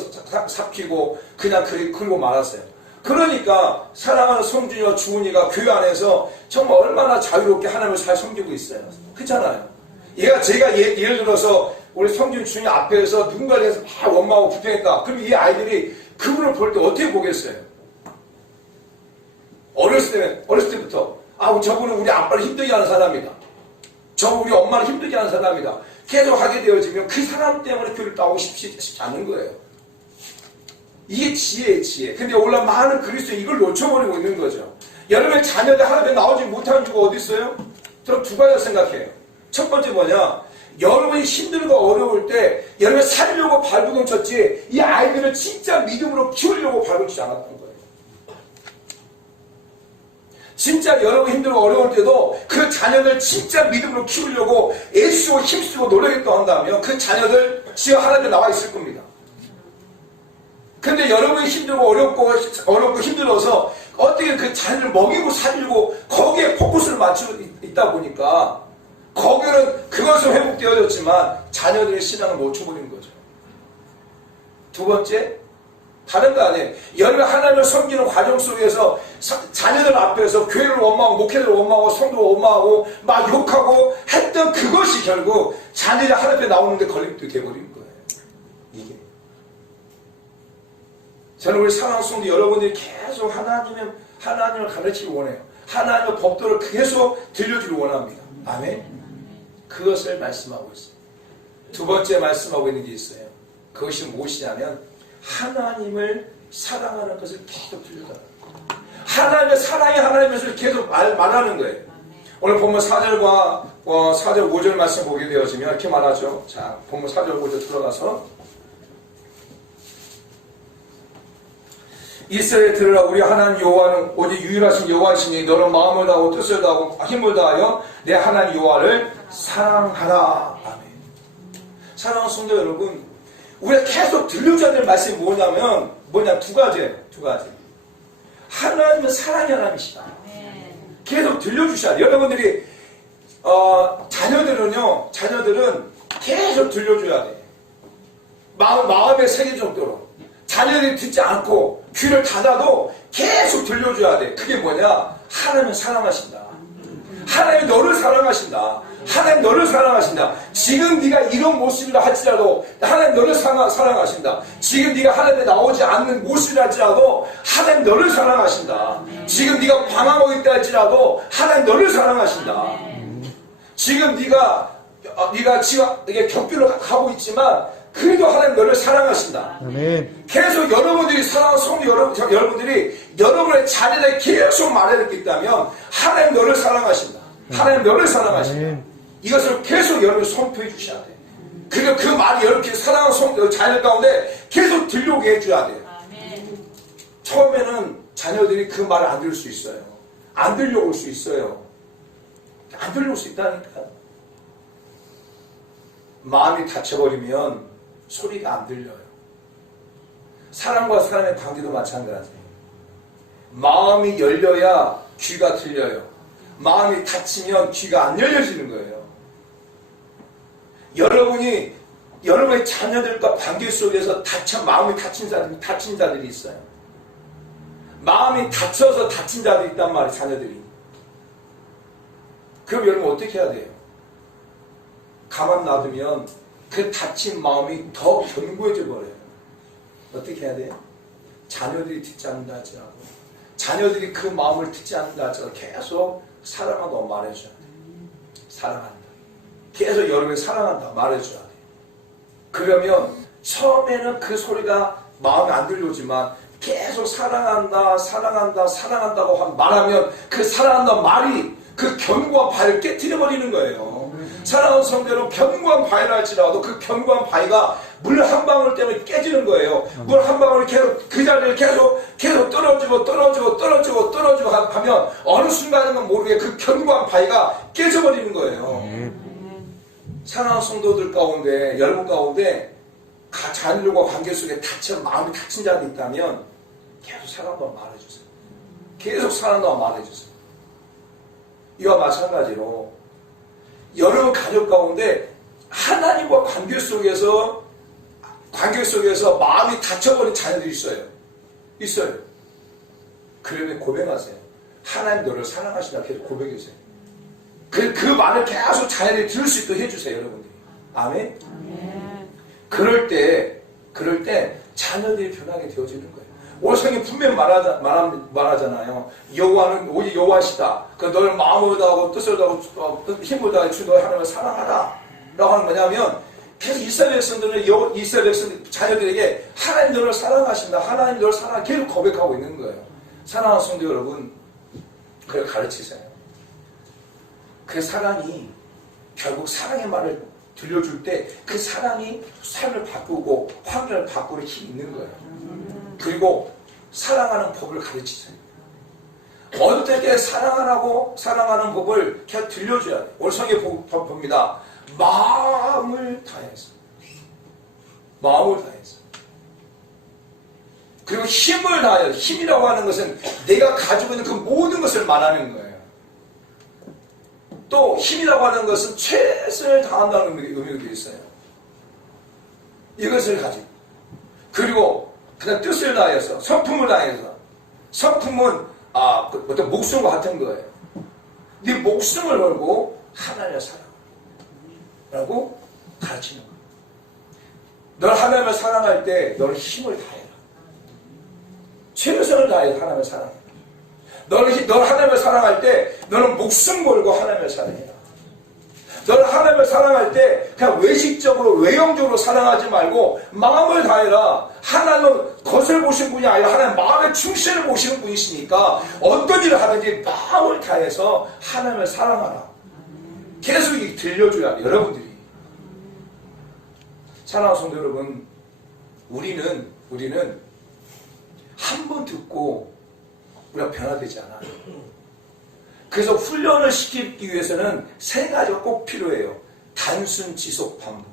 삭히고 그냥 그리고 말았어요. 그러니까 사랑하는 성준이와 주은이가 교회 안에서 정말 얼마나 자유롭게 하나님을 잘 섬기고 있어요. 그렇잖아요. 제가 예를 들어서 우리 성준 주은이 앞에서 누군가에 대해서 막 원망하고 불평했다. 그럼 이 아이들이 그분을 볼 때 어떻게 보겠어요? 어렸을 때부터 저분은 우리 아빠를 힘들게 하는 사람이다. 우리 엄마는 힘들게 하는 사람이다. 계속 하게 되어지면 그 사람 때문에 교회를 나오고 싶지 않은 거예요. 이게 지혜예요, 지혜. 근데 오늘 많은 그리스도인이 이걸 놓쳐버리고 있는 거죠. 여러분의 자녀들 하나님에 나오지 못하는 이유가 어디 있어요? 저는 두 가지 생각해요. 첫 번째 뭐냐? 여러분이 힘들고 어려울 때 여러분이 살려고 발버둥 쳤지 이 아이들을 진짜 믿음으로 키우려고 발버둥 치지 않았던 거예요. 진짜 여러분 힘들고 어려울 때도 그 자녀들 진짜 믿음으로 키우려고 애쓰고 힘쓰고 노력했다 한다면 그 자녀들 지금 하나님에 나와 있을 겁니다. 근데 여러분이 힘들고 어렵고 힘들어서 어떻게 그 자녀를 먹이고 살리고 거기에 포커스를 맞추고 있다 보니까 거기는 그것은 회복되어졌지만 자녀들의 신앙을 놓쳐버리는 거죠. 두 번째, 다른 거 아니에요. 여러분 하나님을 섬기는 과정 속에서 자녀들 앞에서 교회를 원망하고 목회를 원망하고 성도를 원망하고 막 욕하고 했던 그것이 결국 자녀들이 하나님 앞에 나오는데 걸림돌이 되어버리는 거예요. 이게. 저는 우리 사랑하는 성도 여러분들이 계속 하나님을 가르치기 원해요. 하나님의 법도를 계속 들려주기 원합니다. 아멘. 그것을 말씀하고 있어요. 두 번째 말씀하고 있는 게 있어요. 그것이 무엇이냐면 하나님을 사랑하는 것을 계속 들려달라고. 하나님의 사랑이 하나님의 것을 계속 말하는 거예요. 오늘 본문 4절과 4절 5절 말씀 보게 되어지면 이렇게 말하죠. 자, 본문 4절 5절 들어가서 이스라엘 들으라. 우리 하나님 여호와는 오직 유일하신 여호와이시니 너는 마음을 다하고 뜻을 다하고 힘을 다하여 내 하나님 여호와를 사랑하라. 아멘. 사랑하는 성도 여러분, 우리가 계속 들려줘야 될 말씀이 뭐냐? 두 가지예요. 하나님은 사랑의 하나님이시다. 계속 들려주셔야 돼요. 여러분들이 자녀들은 계속 들려줘야 돼. 마음에 새길 정도로. 자녀들이 듣지 않고 귀를 닫아도 계속 들려줘야 돼. 그게 뭐냐? 하나님은 사랑하신다. 하나님 너를 사랑하신다. 하나님 너를 사랑하신다. 지금 네가 이런 모습이라 할지라도 하나님 너를 사랑하신다. 지금 네가 하나님에 나오지 않는 모습이라 할지라도 하나님 너를 사랑하신다. 지금 네가 방황하고 있다 할지라도 하나님 너를 사랑하신다. 지금 네가 지금 이게 격비로 가고 있지만 그래도 하나님 너를 사랑하신다. 아멘. 계속 여러분들이 사랑하는 성도 여러분들이 여러분의 자녀에게 계속 말해야 있다면 하나님 너를 사랑하신다. 하나님 너를 사랑하신다. 아멘. 이것을 계속 여러분이 선포해 주셔야 돼. 그리고 그 말이 여러분께 사랑하는 자녀 가운데 계속 들려오게 해줘야 돼요. 아멘. 처음에는 자녀들이 그 말을 안 들을 수 있어요. 안 들려올 수 있어요. 안 들려올 수 있다니까. 마음이 닫혀버리면 소리가 안 들려요. 사람과 사람의 관계도 마찬가지예요. 마음이 열려야 귀가 들려요. 마음이 닫히면 귀가 안 열려지는 거예요. 여러분의 자녀들과 관계 속에서 마음이 닫힌 자들이 있어요. 마음이 닫혀서 닫힌 자들이 있단 말이에요, 자녀들이. 그럼 여러분 어떻게 해야 돼요? 가만 놔두면 그 닫힌 마음이 더 견고해져 버려요. 어떻게 해야 돼요? 자녀들이 듣지 않는다 할지라도, 자녀들이 그 마음을 듣지 않는다 할지라도 계속 사랑한다고 말해줘야 돼요. 사랑한다. 계속 여러분이 사랑한다 말해줘야 돼요. 그러면 처음에는 그 소리가 마음에 안 들려오지만 계속 사랑한다고 말하면 그 사랑한다 말이 그 견고한 바위를 깨트려버리는 거예요. 사랑하는 성도는 견고한 바위라 할지라도 그 견고한 바위가 물 한 방울 때문에 깨지는 거예요. 물 한 방울이 계속 그 자리를 계속 떨어지고 하면 어느 순간에는 모르게 그 견고한 바위가 깨져버리는 거예요. 사랑하는 성도들 가운데, 여러분 가운데 자녀들과 관계 속에 마음이 닫힌 자들이 있다면 계속 사랑한다고 말해주세요. 계속 사랑한다고 말해주세요. 이와 마찬가지로 여러분 가족 가운데 하나님과 관계 속에서 마음이 닫혀버린 자녀들이 있어요. 그러면 고백하세요. 하나님 너를 사랑하신다. 계속 고백하세요. 그 말을 계속 자녀들이 들을 수 있도록 해주세요, 여러분들이. 아멘? 그럴 때 자녀들이 변하게 되어지는 거예요. 오늘 성경 분명히 말하잖아요. 여호와는 오직 여호와시다. 그 너를 마음으로 다하고 뜻으로 다하고 힘으로 다하고 주 너의 하나님을 사랑하라 라고 하는 뭐냐면 계속 이스라엘 백성들은 이스라엘 백성 자녀들에게 하나님 너를 사랑하신다. 하나님 너를 사랑하 계속 고백하고 있는 거예요. 사랑하는 성도 여러분, 그걸 가르치세요. 그 사랑이 결국 사랑의 말을 들려줄 때 그 사랑이 삶을 바꾸고 환경을 바꾸는 힘이 있는 거예요. 그리고 사랑하는 법을 가르치세요. 어떻게 사랑하는 법을 그냥 들려줘야 돼요. 오늘 성경에 봅니다. 마음을 다해서 그리고 힘을 다해서, 힘이라고 하는 것은 내가 가지고 있는 그 모든 것을 말하는 거예요. 또 힘이라고 하는 것은 최선을 다한다는 의미도 있어요. 이것을 가지고, 그리고 그냥 뜻을 다해서, 성품을 다해서, 성품은 어떤 목숨과 같은 거예요. 네 목숨을 걸고 하나님을 사랑하라고 가르치는 거예요. 널 하나님을 사랑할 때 너는 힘을 다해라. 최선을 다해서 하나님을 사랑해. 널 하나님을 사랑할 때 너는 목숨 걸고 하나님을 사랑해라. 너를 하나님을 사랑할 때 그냥 외식적으로 외형적으로 사랑하지 말고 마음을 다해라. 하나님은 겉을 보신 분이 아니라 하나님 마음의 충실을 보시는 분이시니까 어떤 일을 하든지 마음을 다해서 하나님을 사랑하라. 계속 들려줘야 돼요. 여러분들이. 사랑하는 성도 여러분, 우리는 한 번 듣고 우리가 변화되지 않아요. 그래서 훈련을 시키기 위해서는 세 가지가 꼭 필요해요. 단순, 지속, 반복.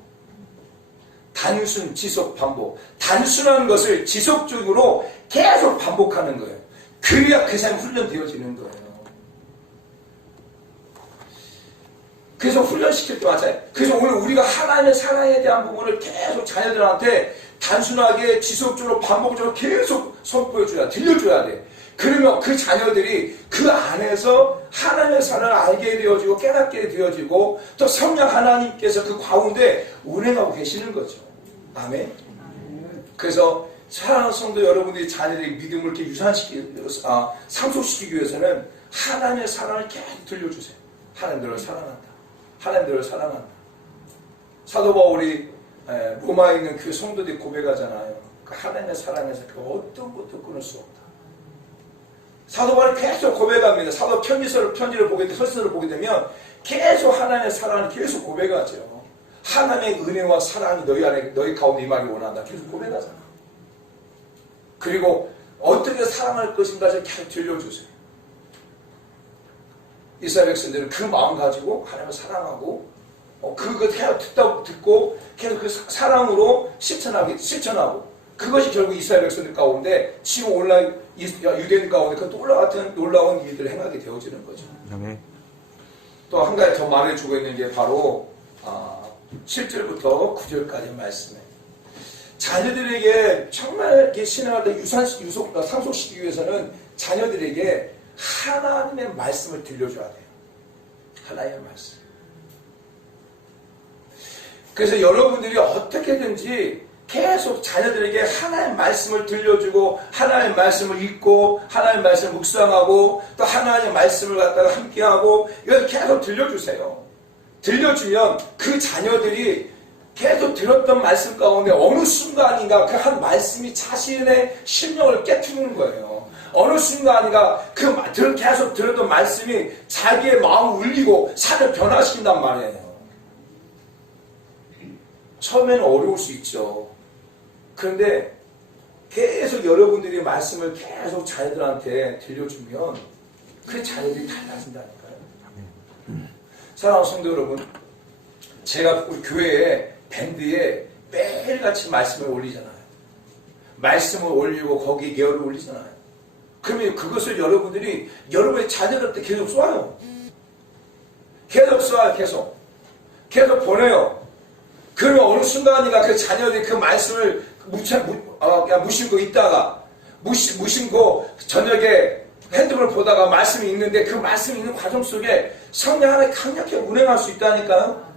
단순, 지속, 반복. 단순한 것을 지속적으로 계속 반복하는 거예요. 그래야 그 사람이 훈련되어지는 거예요. 그래서 훈련시킬 때 맞아요. 그래서 오늘 우리가 하나님의 사랑에 대한 부분을 계속 자녀들한테 단순하게 지속적으로 반복적으로 계속 선포해줘야, 들려줘야 돼. 그러면 그 자녀들이 그 안에서 하나님의 사랑을 알게 되어지고 깨닫게 되어지고 또 성령 하나님께서 그 가운데 운행하고 계시는 거죠. 아멘. 그래서 사랑하는 성도 여러분들이 자녀들의 믿음을 이렇게 상속시키기 위해서는 하나님의 사랑을 계속 들려주세요. 하나님들을 사랑한다. 하나님들을 사랑한다. 사도 바울이 로마에 있는 그 성도들이 고백하잖아요. 그 하나님의 사랑에서 그 어떤 것도 끊을 수 없다. 사도 바울이 계속 고백합니다. 사도 편지를 보게 되면, 서신서를 보게 되면 계속 하나님의 사랑을 계속 고백하죠. 하나님의 은혜와 사랑이 너희 가운데 임하기 원한다. 계속 고백하잖아. 그리고 어떻게 사랑할 것인가를 계속 들려주세요. 이스라엘 백성들은 그 마음 가지고 하나님을 사랑하고 그거 계속 듣고 계속 그 사랑으로 실천하고 그것이 결국 이스라엘 백성들 가운데 지금 오늘날 유대인 가운데 그 놀라운 일들을 행하게 되어지는 거죠. 또 한 가지 더 말해주고 있는 게 바로 7절부터 9절까지 말씀에 자녀들에게 정말 신앙을 상속시키기 위해서는 자녀들에게 하나님의 말씀을 들려줘야 돼요. 하나님의 말씀. 그래서 여러분들이 어떻게든지 계속 자녀들에게 하나님의 말씀을 들려주고 하나님의 말씀을 읽고 하나님의 말씀을 묵상하고 또 하나님의 말씀을 갖다가 함께하고 이걸 계속 들려주세요. 들려주면 그 자녀들이 계속 들었던 말씀 가운데 어느 순간인가 그 한 말씀이 자신의 심령을 깨트리는 거예요. 어느 순간인가 계속 들었던 말씀이 자기의 마음을 울리고 삶을 변화시킨단 말이에요. 처음에는 어려울 수 있죠. 그런데 계속 여러분들이 말씀을 계속 자녀들한테 들려주면 그 자녀들이 달라진다니까요. 사랑하는 성도 여러분, 제가 우리 교회에 밴드에 매일같이 말씀을 올리잖아요. 말씀을 올리고 거기에 예언을 올리잖아요. 그러면 그것을 여러분들이 여러분의 자녀들한테 계속 쏴요. 계속 보내요. 그러면 어느 순간인가 그 자녀들이 그 말씀을 무심코 있다가 무심코 저녁에 핸드폰을 보다가 말씀이 있는데 그 말씀이 있는 과정 속에 성령 하나님 강력하게 운행할 수 있다니까요.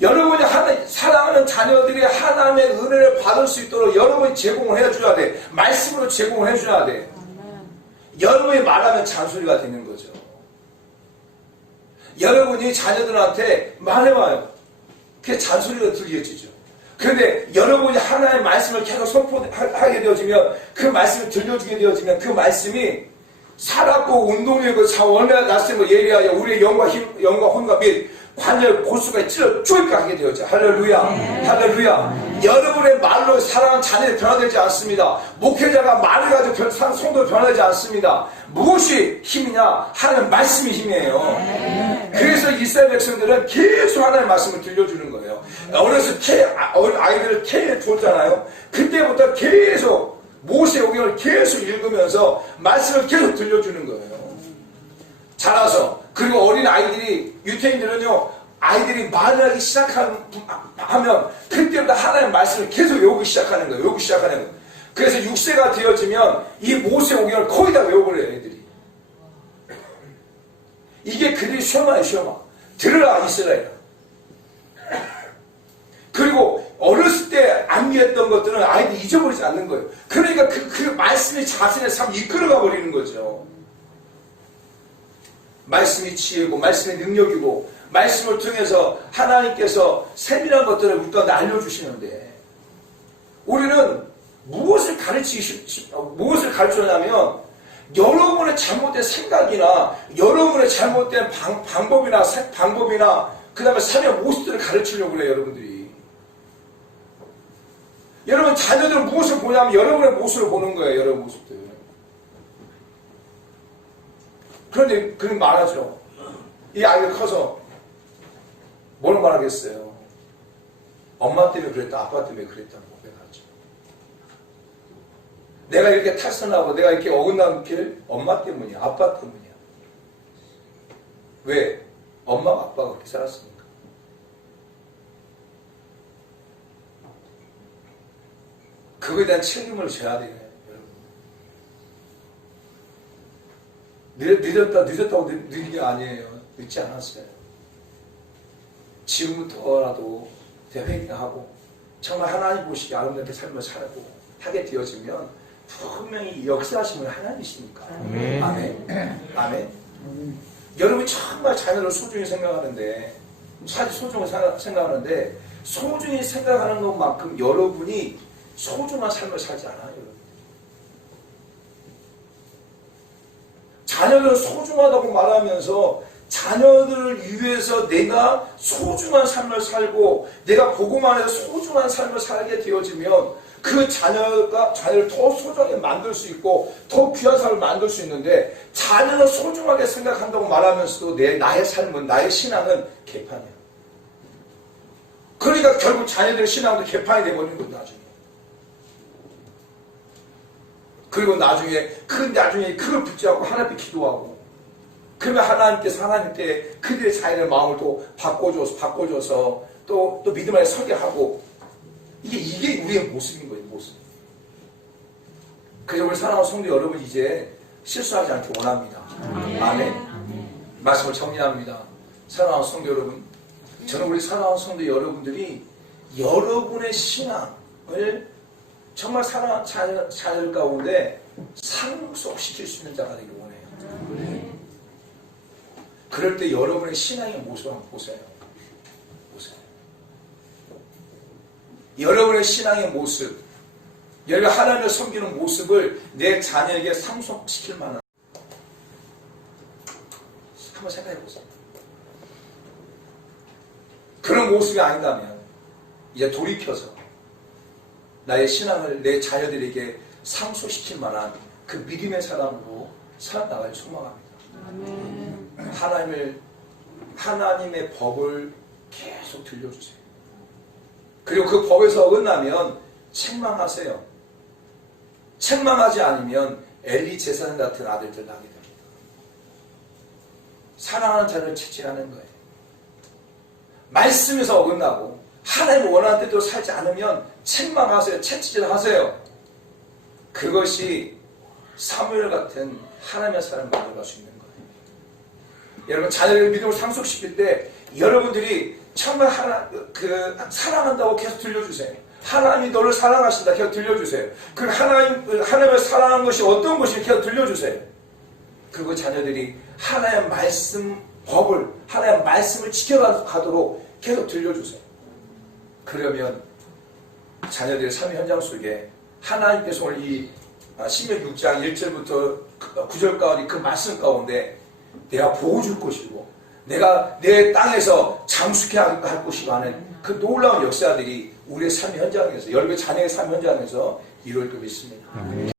여러분이 사랑하는 자녀들이 하나님의 은혜를 받을 수 있도록 여러분이 제공을 해줘야 돼. 말씀으로 제공을 해줘야 돼. 여러분이 말하면 잔소리가 되는 거죠. 여러분이 자녀들한테 말해봐요. 그게 잔소리가 들려지죠. 그런데 여러분이 하나님의 말씀을 계속 선포하게 되어지면, 그 말씀을 들려주게 되어지면, 그 말씀이 살았고 운동력을 원래 났으면 예리하여 우리의 영과 혼과 및 관절 보수가 찔러 쪼이게 하게 되었죠. 할렐루야. 할렐루야. 여러분의 말로 사랑하는 자녀들이 변화되지 않습니다. 목회자가 말을 가지고 성도가 변화되지 않습니다. 무엇이 힘이냐? 하나님의 말씀이 힘이에요. 그래서 이스라엘 백성들은 계속 하나님의 말씀을 들려주는 거예요. 어렸을 때 아이들을 태에 줬잖아요. 그때부터 계속 모세 오경을 계속 읽으면서 말씀을 계속 들려주는 거예요. 자라서. 그리고 어린 아이들이, 유태인들은요, 아이들이 말을 하기 시작하면 그때부터 하나님의 말씀을 계속 외우기 시작하는 거예요. 외우기 시작하는 거예요. 그래서 6세가 되어지면 이 모세 오경을 거의 다 외워버려요, 애들이. 이게 그들이 시험아요, 시험아. 들으라, 이스라엘아. 그리고 어렸을 때 암기했던 것들은 아이들이 잊어버리지 않는 거예요. 그러니까 그 말씀이 자신의 삶을 이끌어가 버리는 거죠. 말씀이 지혜고 말씀의 능력이고 말씀을 통해서 하나님께서 세밀한 것들을 우리 가운데 알려주시는데, 우리는 무엇을 가르쳐냐면 여러분의 잘못된 생각이나 여러분의 잘못된 방법이나 그 다음에 삶의 모습들을 가르치려고 그래요. 여러분들이. 여러분 자녀들은 무엇을 보냐면 여러분의 모습을 보는 거예요. 여러분 모습들. 그런데 그는 말하죠. 이 아이가 커서 뭘 말하겠어요. 엄마 때문에 그랬다, 아빠 때문에 그랬다고 고백하죠. 내가 이렇게 탈선하고 내가 이렇게 어긋난 길 엄마 때문이야, 아빠 때문이야. 왜? 엄마가 아빠가 그렇게 살았으니까. 그거에 대한 책임을 져야 돼요. 늦었다고 늦은 게 아니에요. 늦지 않았어요. 지금부터라도 회개하고 정말 하나님 보시기에 아름답게 삶을 살고 하게 되어지면 분명히 역사하시는 하나님이시니까. 아멘. 아멘. 여러분이 정말 자녀를 소중히 생각하는데, 소중히 생각하는 것만큼 여러분이 소중한 삶을 살지 않아요. 자녀들은 소중하다고 말하면서 자녀들을 위해서 내가 소중한 삶을 살고 내가 복음 안에서 소중한 삶을 살게 되어지면 그 자녀를 더 소중하게 만들 수 있고 더 귀한 삶을 만들 수 있는데, 자녀는 소중하게 생각한다고 말하면서도 나의 삶은, 나의 신앙은 개판이야. 그러니까 결국 자녀들의 신앙도 개판이 되어버리는 거예요. 나중에. 그리고 나중에 그걸 붙잡고 하나님께 기도하고, 그러면 하나님께서 하나님 때 그들의 자연의 마음을 또 바꿔줘서 또 믿음 안에 서게 하고, 이게 우리의 모습인 거예요, 모습. 그래서 우리 사랑하는 성도 여러분, 이제 실수하지 않기 원합니다. 아멘. 말씀을 정리합니다. 사랑하는 성도 여러분, 저는 우리 사랑하는 성도 여러분들이 여러분의 신앙을 정말 사랑하는 자녀들 가운데 상속시킬 수 있는 자가 되길 원해요. 그럴 때 여러분의 신앙의 모습을 한번 보세요. 여러분의 신앙의 모습, 여러분 하나님을 섬기는 모습을 내 자녀에게 상속시킬 만한, 한번 생각해 보세요. 그런 모습이 아닌다면 이제 돌이켜서 나의 신앙을 내 자녀들에게 상속시킬 만한 그 믿음의 사람으로 살아나갈 소망합니다. 하나님의 법을 계속 들려주세요. 그리고 그 법에서 어긋나면 책망하세요. 책망하지 않으면 엘리 제사장 같은 아들들 나게 됩니다. 사랑하는 자를 채찍하는 거예요. 말씀에서 어긋나고 하나님을 원하는 뜻대로 살지 않으면 책망하세요. 채찍질하세요. 그것이 사무엘 같은 하나님의 사람을 만들어갈 수 있는 거예요. 여러분 자녀를 믿음을 상속시킬 때 여러분들이 정말 사랑한다고 계속 들려주세요. 하나님이 너를 사랑하신다 계속 들려주세요. 그 하나님을 사랑하는 것이 어떤 것인지 계속 들려주세요. 그리고 자녀들이 하나님의 말씀 법을 하나님의 말씀을 지켜가도록 계속 들려주세요. 그러면 자녀들의 삶의 현장 속에 하나님께서 오늘 이 신명 6장 1절부터 9절 가운데 그 말씀 가운데 내가 보호 줄 것이고 내가 내 땅에서 장수케 할 것이고 하는 그 놀라운 역사들이 우리의 삶의 현장에서 여러분의 자녀의 삶 현장에서 이루어질 것 믿습니다.